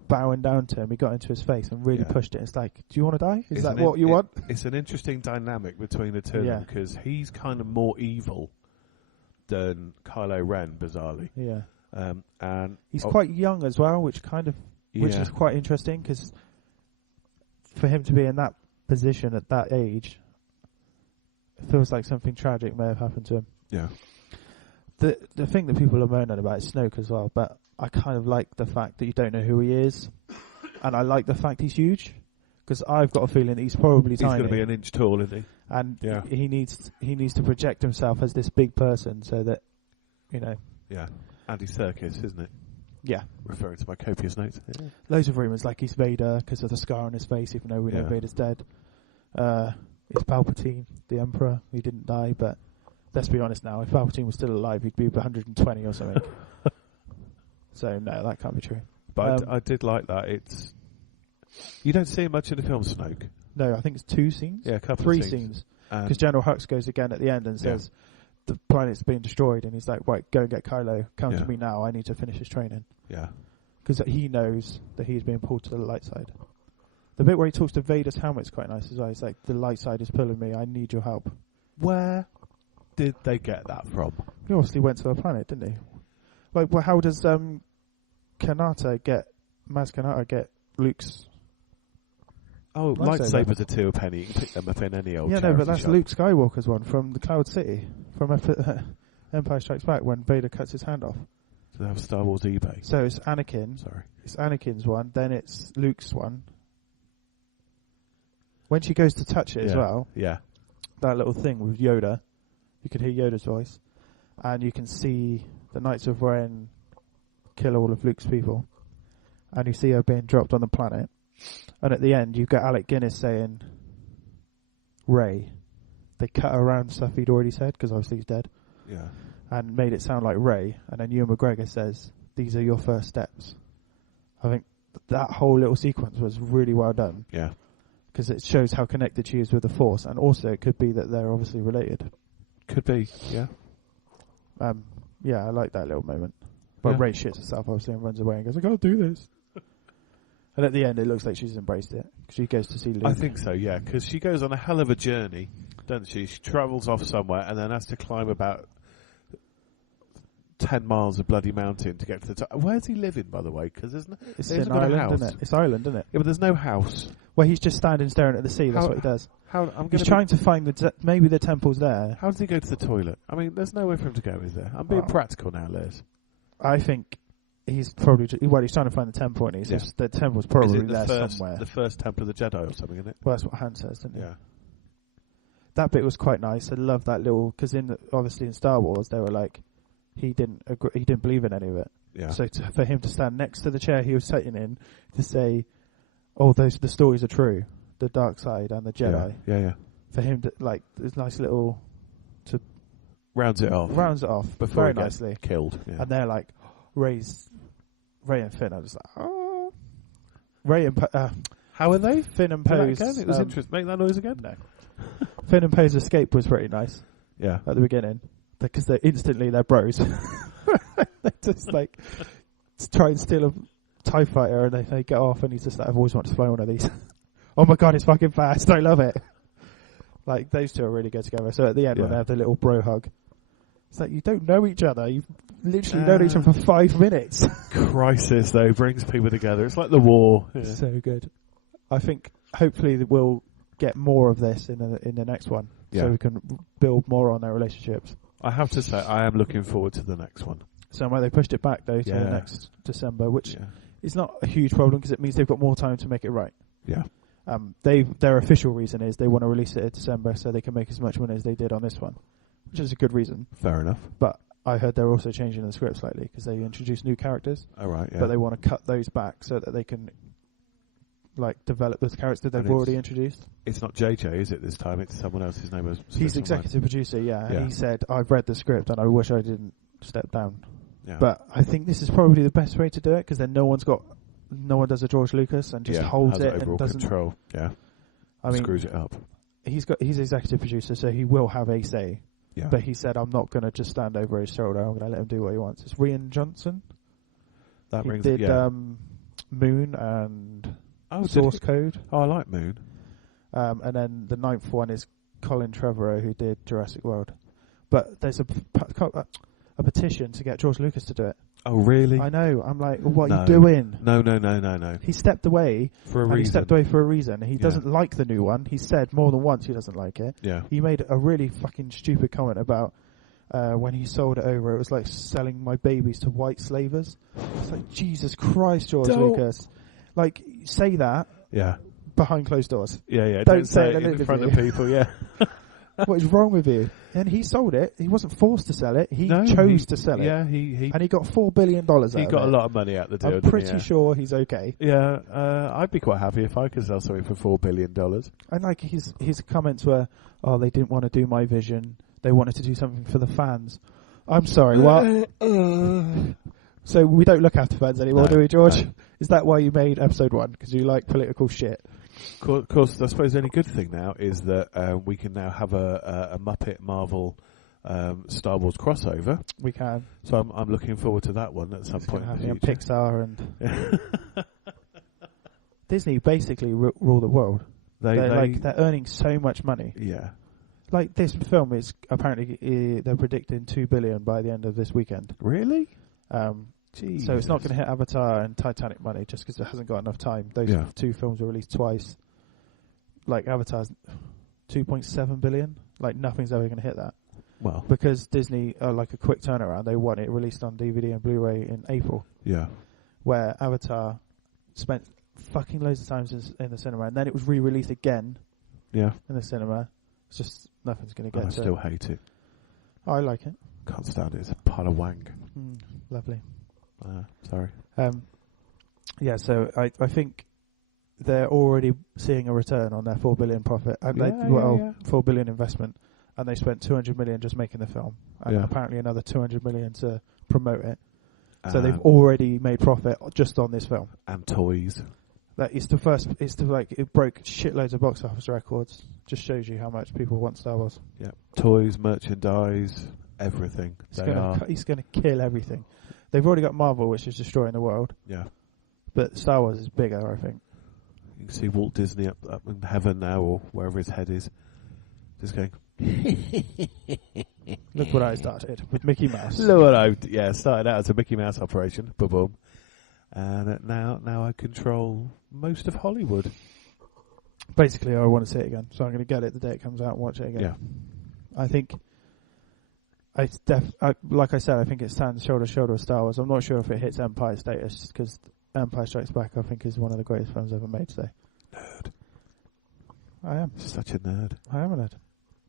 bowing down to him. He got into his face and really pushed it. It's like, do you want to die? Is that what you want? It's an interesting dynamic between the two of them because he's kind of more evil than Kylo Ren, bizarrely. Yeah. And he's quite young as well, which is quite interesting because for him to be in that position at that age, it feels like something tragic may have happened to him. Yeah. The thing that people are moaning about is Snoke as well, but I kind of like the fact that you don't know who he is, and I like the fact he's huge, Because I've got a feeling he's probably tiny. He's going to be an inch tall, isn't he? And he needs to project himself as this big person so that, Yeah. Andy Serkis, isn't it? Yeah. Referring to my copious notes. Yeah. Loads of rumours, like he's Vader because of the scar on his face, even though we know Vader's dead. It's Palpatine, the Emperor. He didn't die, but let's be honest now. If Palpatine was still alive, he'd be 120 or something. So, no, that can't be true. But I did like that. You don't see much in the film, Snoke. No, I think it's 2 scenes. Yeah, a couple Three of scenes. scenes. Because General Hux goes again at the end and says, the planet's being destroyed, and he's like, right, go and get Kylo. Come to me now. I need to finish his training. Yeah. Because he knows that he's being pulled to the light side. The bit where he talks to Vader's helmet's quite nice as well. He's like, the light side is pulling me. I need your help. Where did they get that from? He obviously went to the planet, didn't he? Like, well, how does Maz Kanata get Luke's... Oh, lightsabers are 2 a penny. You can pick them up in any old Yeah, no, but that's shop. Luke Skywalker's one from the Cloud City, from Empire Strikes Back, when Vader cuts his hand off. So they have Star Wars eBay. So it's Anakin. Sorry. It's Anakin's one, then it's Luke's one. When she goes to touch it as well, that little thing with Yoda, you can hear Yoda's voice, and you can see the Knights of Ren kill all of Luke's people, and you see her being dropped on the planet. And at the end, you've got Alec Guinness saying, Rey. They cut around stuff he'd already said, because obviously he's dead. Yeah. And made it sound like Rey. And then Ewan McGregor says, these are your first steps. I think that whole little sequence was really well done. Yeah. Because it shows how connected she is with the Force. And also, it could be that they're obviously related. Could be, yeah. Yeah, I like that little moment. But Rey shits herself, obviously, and runs away and goes, I can't do this. And at the end, it looks like she's embraced it. She goes to see Luke. I think so, yeah, because she goes on a hell of a journey, doesn't she? She travels off somewhere and then has to climb about 10 miles of bloody mountain to get to the top. Where's he living, by the way? Because it's in Ireland, isn't it? It's Ireland, isn't it? Yeah, but there's no house. Well, he's just standing staring at the sea. That's what he does. He's trying to find maybe the temple's there. How does he go to the toilet? I mean, there's nowhere for him to go, is there? I'm being practical now, Liz. I think he's probably... he's trying to find the temple, and he says the temple's probably there somewhere. The first temple of the Jedi or something, isn't it? Well, that's what Han says, didn't he? Yeah. That bit was quite nice. I love that little... Because obviously in Star Wars, they were like... He didn't believe in any of it. Yeah. So for him to stand next to the chair he was sitting in to say, oh, the stories are true, the dark side and the Jedi. Yeah. For him to, like, this nice little... Rounds it off. Before very nicely. Killed. Yeah. And they're like, Rey and Finn are just like, oh. Rey and... how are they? Finn and Poe's... It was interesting. Make that noise again? No. Finn and Poe's escape was pretty nice. Yeah. At the beginning. Because they're bros. They just like try and steal a TIE fighter and they get off and he's just like, I've always wanted to fly one of these. Oh my god, it's fucking fast. I love it. Like, those two are really good together. So at the end when they have the little bro hug, it's like, you don't know each other. You've literally known each other for 5 minutes. Crisis, though, brings people together. It's like the war. Yeah. So good. I think hopefully we'll get more of this in the next one. Yeah. So we can build more on their relationships. I have to say, I am looking forward to the next one. So they pushed it back, though, to the next December, which is not a huge problem because it means they've got more time to make it right. Yeah. Their official reason is they want to release it in December so they can make as much money as they did on this one, which is a good reason. Fair enough. But I heard they're also changing the script slightly because they introduced new characters. Oh, right, yeah. But they want to cut those back so that they can develop those characters they've already introduced. It's not JJ, is it, this time? It's someone else. His name is... He's executive producer, yeah. He said, I've read the script and I wish I didn't step down. Yeah. But I think this is probably the best way to do it because then no one does a George Lucas and just holds it and doesn't... control, I mean, screws it up. He's executive producer, so he will have a say. Yeah. But he said, I'm not going to just stand over his shoulder. I'm going to let him do what he wants. It's Rian Johnson. He did Moon and... Source Code. Oh, I like Moon. And then the 9th one is Colin Trevorrow, who did Jurassic World. But there's a petition to get George Lucas to do it. Oh, really? I know. I'm like, what are you doing? No. He stepped away for a reason. He stepped away for a reason. He doesn't like the new one. He said more than once he doesn't like it. Yeah. He made a really fucking stupid comment about when he sold it over. It was like selling my babies to white slavers. It's like, Jesus Christ, George Lucas. Like, say that. Yeah. behind closed doors. Yeah. Don't say it it in front of people. Yeah. What is wrong with you? And he sold it. He wasn't forced to sell it. He chose to sell it. Yeah, and he got $4 billion out of it. He got a lot of money out the deal. I'm pretty sure he's okay. Yeah, I'd be quite happy if I could sell something for $4 billion. And like his comments were, "Oh, they didn't want to do my vision. They wanted to do something for the fans." I'm sorry, what? So we don't look after fans anymore, do we, George? No. Is that why you made episode 1? Because you like political shit? Of course, I suppose the only good thing now is that we can now have a Muppet Marvel Star Wars crossover. We can. So I'm looking forward to that one at some point in the future. Pixar and Disney basically rule the world. They're earning so much money. Yeah. Like this film is apparently they're predicting $2 billion by the end of this weekend. Really? So it's not going to hit Avatar and Titanic money just because it hasn't got enough time. Those two films were released twice. Like Avatar's 2.7 billion. Like nothing's ever going to hit that. Well, because Disney are like a quick turnaround. They want it released on DVD and Blu-ray in April. Yeah. Where Avatar spent fucking loads of times in the cinema, and then it was re-released again. Yeah. In the cinema. It's just nothing's going to get. I still hate it. I like it. Can't stand it. It's a pile of wank. Lovely. Sorry. Yeah, so I think they're already seeing a return on their $4 billion profit. And $4 billion investment. And they spent $200 million just making the film. And apparently another $200 million to promote it. So they've already made profit just on this film. And toys. Like it broke shitloads of box office records. Just shows you how much people want Star Wars. Yeah. Toys, merchandise, everything. He's going to kill everything. They've already got Marvel, which is destroying the world. Yeah. But Star Wars is bigger, I think. You can see Walt Disney up in heaven now, or wherever his head is, just going. Look what I started with Mickey Mouse. Look what I started out as a Mickey Mouse operation, boom, and now I control most of Hollywood. Basically, I want to see it again, so I'm going to get it the day it comes out and watch it again. Yeah, I think. Like I said, I think it stands shoulder to shoulder with Star Wars. I'm not sure if it hits Empire status because Empire Strikes Back, I think, is one of the greatest films ever made today. Nerd. I am. Such a nerd. I am a nerd.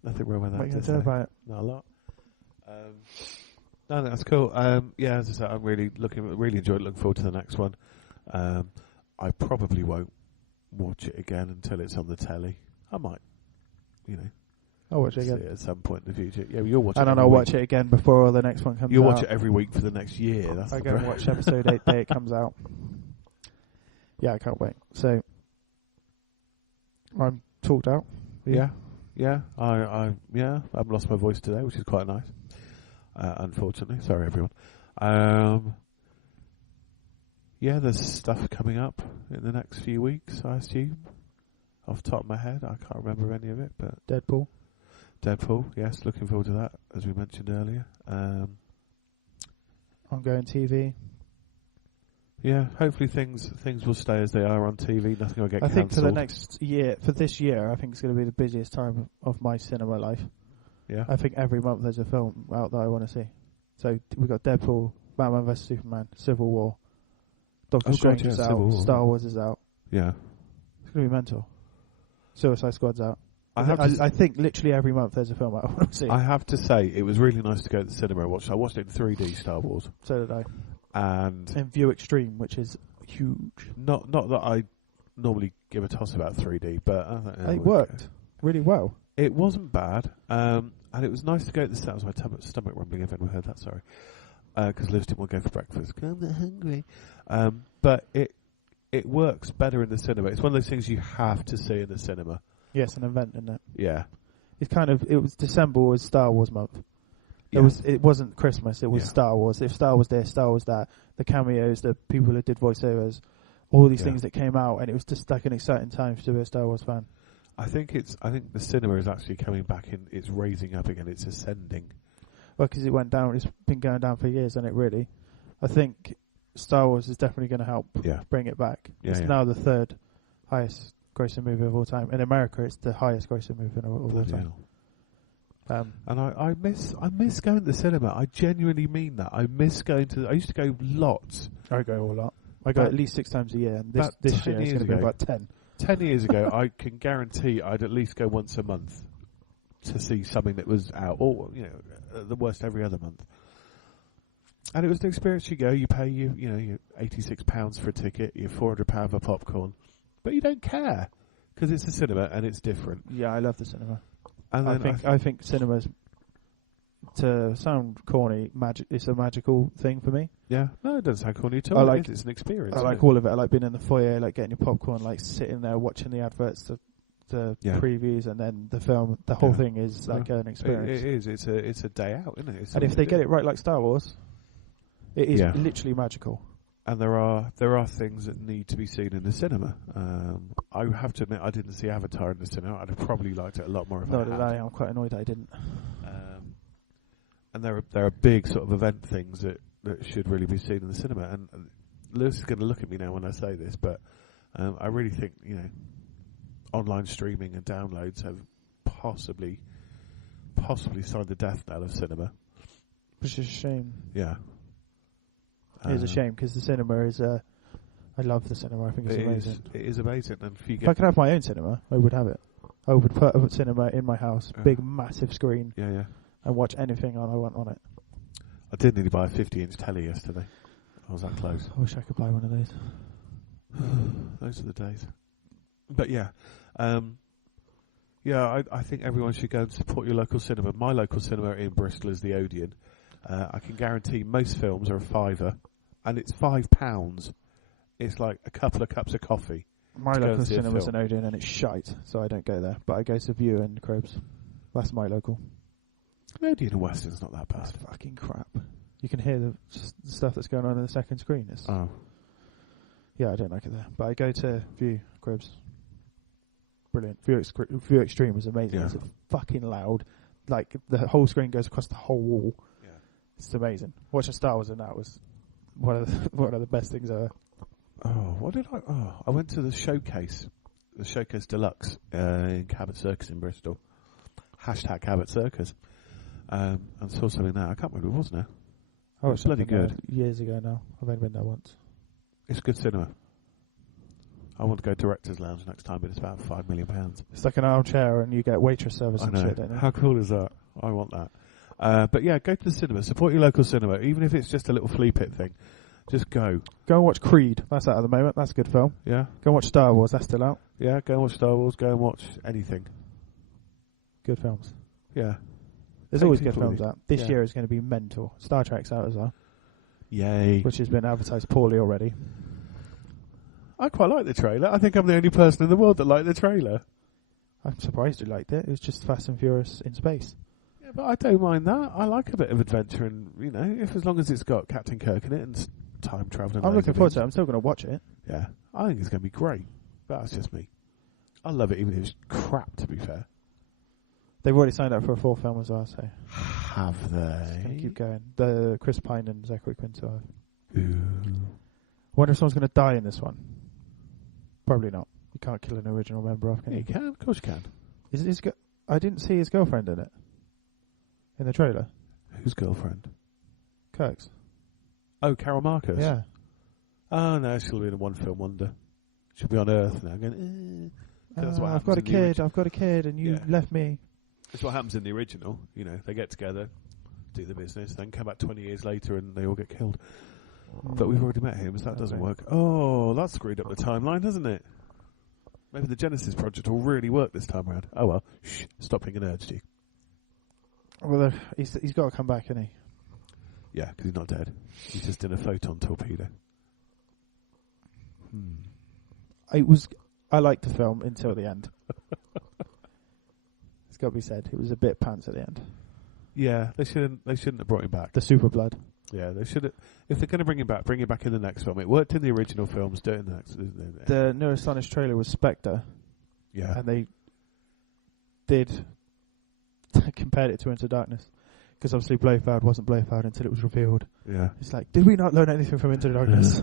Nothing wrong with that. What are you going to do about it? Not a lot. No, that's cool. Yeah, as I said, I'm really enjoyed looking forward to the next one. I probably won't watch it again until it's on the telly. I might, I'll watch it again. At some point in the future. Yeah, you'll watch it. And then I'll watch it again before the next one comes out. You'll watch it every week for the next year. That's I go and watch episode 8 the day it comes out. Yeah, I can't wait. So, I'm talked out. Yeah. I've lost my voice today, which is quite nice. Unfortunately. Sorry, everyone. There's stuff coming up in the next few weeks, I assume. Off the top of my head, I can't remember any of it, but Deadpool, yes, looking forward to that, as we mentioned earlier. Ongoing TV. Yeah, hopefully things will stay as they are on TV. Nothing will get cancelled. I think for this year, I think it's going to be the busiest time of my cinema life. Yeah. I think every month there's a film out that I want to see. So we've got Deadpool, Batman vs Superman, Civil War, Doctor Strange is out, Star Wars is out. Yeah. It's going to be mental. Suicide Squad's out. I think literally every month there's a film out I want to see. I have to say, it was really nice to go to the cinema and watch. I watched it in 3D, Star Wars. So did I. And in View Extreme, which is huge. Not that I normally give a toss about 3D, but it worked really well. It wasn't bad, and it was nice to go to the cinema. My stomach rumbling. If anyone heard that, sorry, because Liz didn't want to go for breakfast. I'm not hungry. But it works better in the cinema. It's one of those things you have to see in the cinema. Yes, an event, isn't it? Yeah. It was December was Star Wars month. Yeah. It wasn't Christmas, it was Star Wars. If Star Wars this, Star Wars that, the cameos, the people who did voiceovers, all these things that came out, and it was just like an exciting time to be a Star Wars fan. I think the cinema is actually coming back in. It's raising up again. It's ascending. Well, because it went down. It's been going down for years, and it really. I think Star Wars is definitely going to help bring it back. It's now the third highest grossing movie of all time. In America, it's the highest grossing movie of all time. And I miss going to the cinema. I genuinely mean that. I miss going to. I used to go lots. I go a lot. I go at least 6 times a year, and this year it's going to be about 10. 10 years ago, I can guarantee I'd at least go once a month to see something that was out, or at the worst every other month. And it was an experience. You go, you pay your £86 for a ticket, your £400 for popcorn, but you don't care because it's a cinema and it's different. Yeah, I love the cinema. And I think cinemas, to sound corny, it's a magical thing for me. Yeah, no, it doesn't sound corny at all. It's an experience. I like all of it. I like being in the foyer, like getting your popcorn, like sitting there watching the adverts, the previews, and then the film. The whole thing is like an experience. It is. It's a day out, isn't it? And if they get it right, like Star Wars, it is literally magical. And there are things that need to be seen in the cinema. I have to admit, I didn't see Avatar in the cinema. I'd have probably liked it a lot more if I had. I'm quite annoyed that I didn't. And there are big sort of event things that should really be seen in the cinema. And Lewis is going to look at me now when I say this, but I really think online streaming and downloads have possibly signed the death knell of cinema, which is a shame. Yeah. It is a shame because the cinema is. I love the cinema. I think it's amazing. It is amazing. And if I could have my own cinema, I would have it. I would put a cinema in my house, big, massive screen, and watch anything I want on it. I did nearly buy a 50-inch telly yesterday. I was that close. I wish I could buy one of those. Those are the days. But I think everyone should go and support your local cinema. My local cinema in Bristol is the Odeon. I can guarantee most films are a £5, and it's £5. It's like a couple of cups of coffee. My local cinema's an Odeon, and it's shite, so I don't go there. But I go to View and Cribs. That's my local. Odeon and Weston's not that bad. That's fucking crap. You can hear the stuff that's going on in the second screen. Yeah, I don't like it there. But I go to View Cribs. Brilliant. View Extreme was amazing. Yeah. It's fucking loud. Like, the whole screen goes across the whole wall. Yeah. It's amazing. Watching Star Wars in that was one of the best things ever. I went to the Showcase Deluxe in Cabot Circus in Bristol. #Cabot Circus. And saw something there. I can't remember what it was now. Oh, it's bloody good. Years ago now. I've only been there once. It's good cinema. I want to go Director's Lounge next time, but it's about £5 million. It's like an armchair and you get waitress service and shit, don't you? How cool is that? I want that. But yeah, go to the cinema. Support your local cinema, even if it's just a little flea pit thing. Just go. Go and watch Creed. That's out at the moment. That's a good film. Yeah. Go and watch Star Wars. That's still out. Yeah, go and watch Star Wars. Go and watch anything. Good films. Yeah. There's always good films out. This year is going to be mental. Star Trek's out as well. Yay. Which has been advertised poorly already. I quite like the trailer. I think I'm the only person in the world that liked the trailer. I'm surprised you liked it. It was just Fast and Furious in space. Yeah, but I don't mind that. I like a bit of adventure, and if as long as it's got Captain Kirk in it and time traveling. I'm looking forward to it. I'm still going to watch it. Yeah, I think it's going to be great. But that's just me. I love it, even if it's crap. To be fair, they've already signed up for a 4th film as well. So have they? Gonna keep going. The Chris Pine and Zachary Quinto. Ooh. I wonder if someone's going to die in this one. Probably not. You can't kill an original member off, can you? You can, of course you can. Is it I didn't see his girlfriend in it. In the trailer. Whose girlfriend? Kirk's. Oh, Carol Marcus? Yeah. Oh, no, she'll be in a one-film wonder. She'll be on Earth now going, That's what I've got a kid, and you left me. That's what happens in the original. They get together, do the business, then come back 20 years later and they all get killed. But we've already met him, so that doesn't work. Oh, that screwed up the timeline, doesn't it? Maybe the Genesis project will really work this time around. Oh well, shh, stop being an urge, G. Well, he's got to come back, hasn't he? Yeah, because he's not dead. He's just in a photon torpedo. I liked the film until the end. It's got to be said. It was a bit pants at the end. Yeah, they shouldn't have brought him back. The super blood. Yeah, they should have. If they're going to bring him back in the next film. It worked in the original films, do it in the next. The No Astonish trailer was Spectre. Yeah. And they did compared it to Into Darkness. Because obviously Blofeld wasn't Blofeld until it was revealed. Yeah. It's like, did we not learn anything from Into Darkness?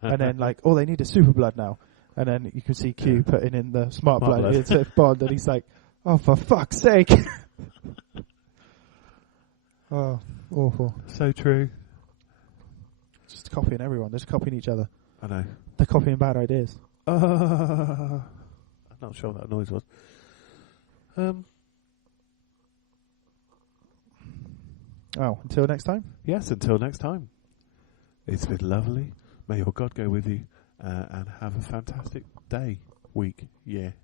And then they need a super blood now. And then you can see Q putting in the smart blood into Bond, and he's like, oh, for fuck's sake. Oh, awful. So true. Just copying everyone. They're just copying each other. I know. They're copying bad ideas. I'm not sure what that noise was. Until next time. Yes, until next time. It's been lovely. May your God go with you, and have a fantastic day, week, year,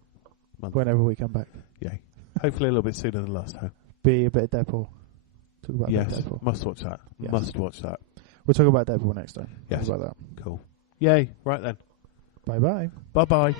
month. Whenever we come back. Yay. Hopefully a little bit sooner than last time. Be a bit of Deadpool. Talk about Yes, Deadpool. must watch that. Yes. Must watch that. We'll talk about Deadpool next time. Yes. Talk about that. Cool. Yay. Right then. Bye-bye. Bye-bye.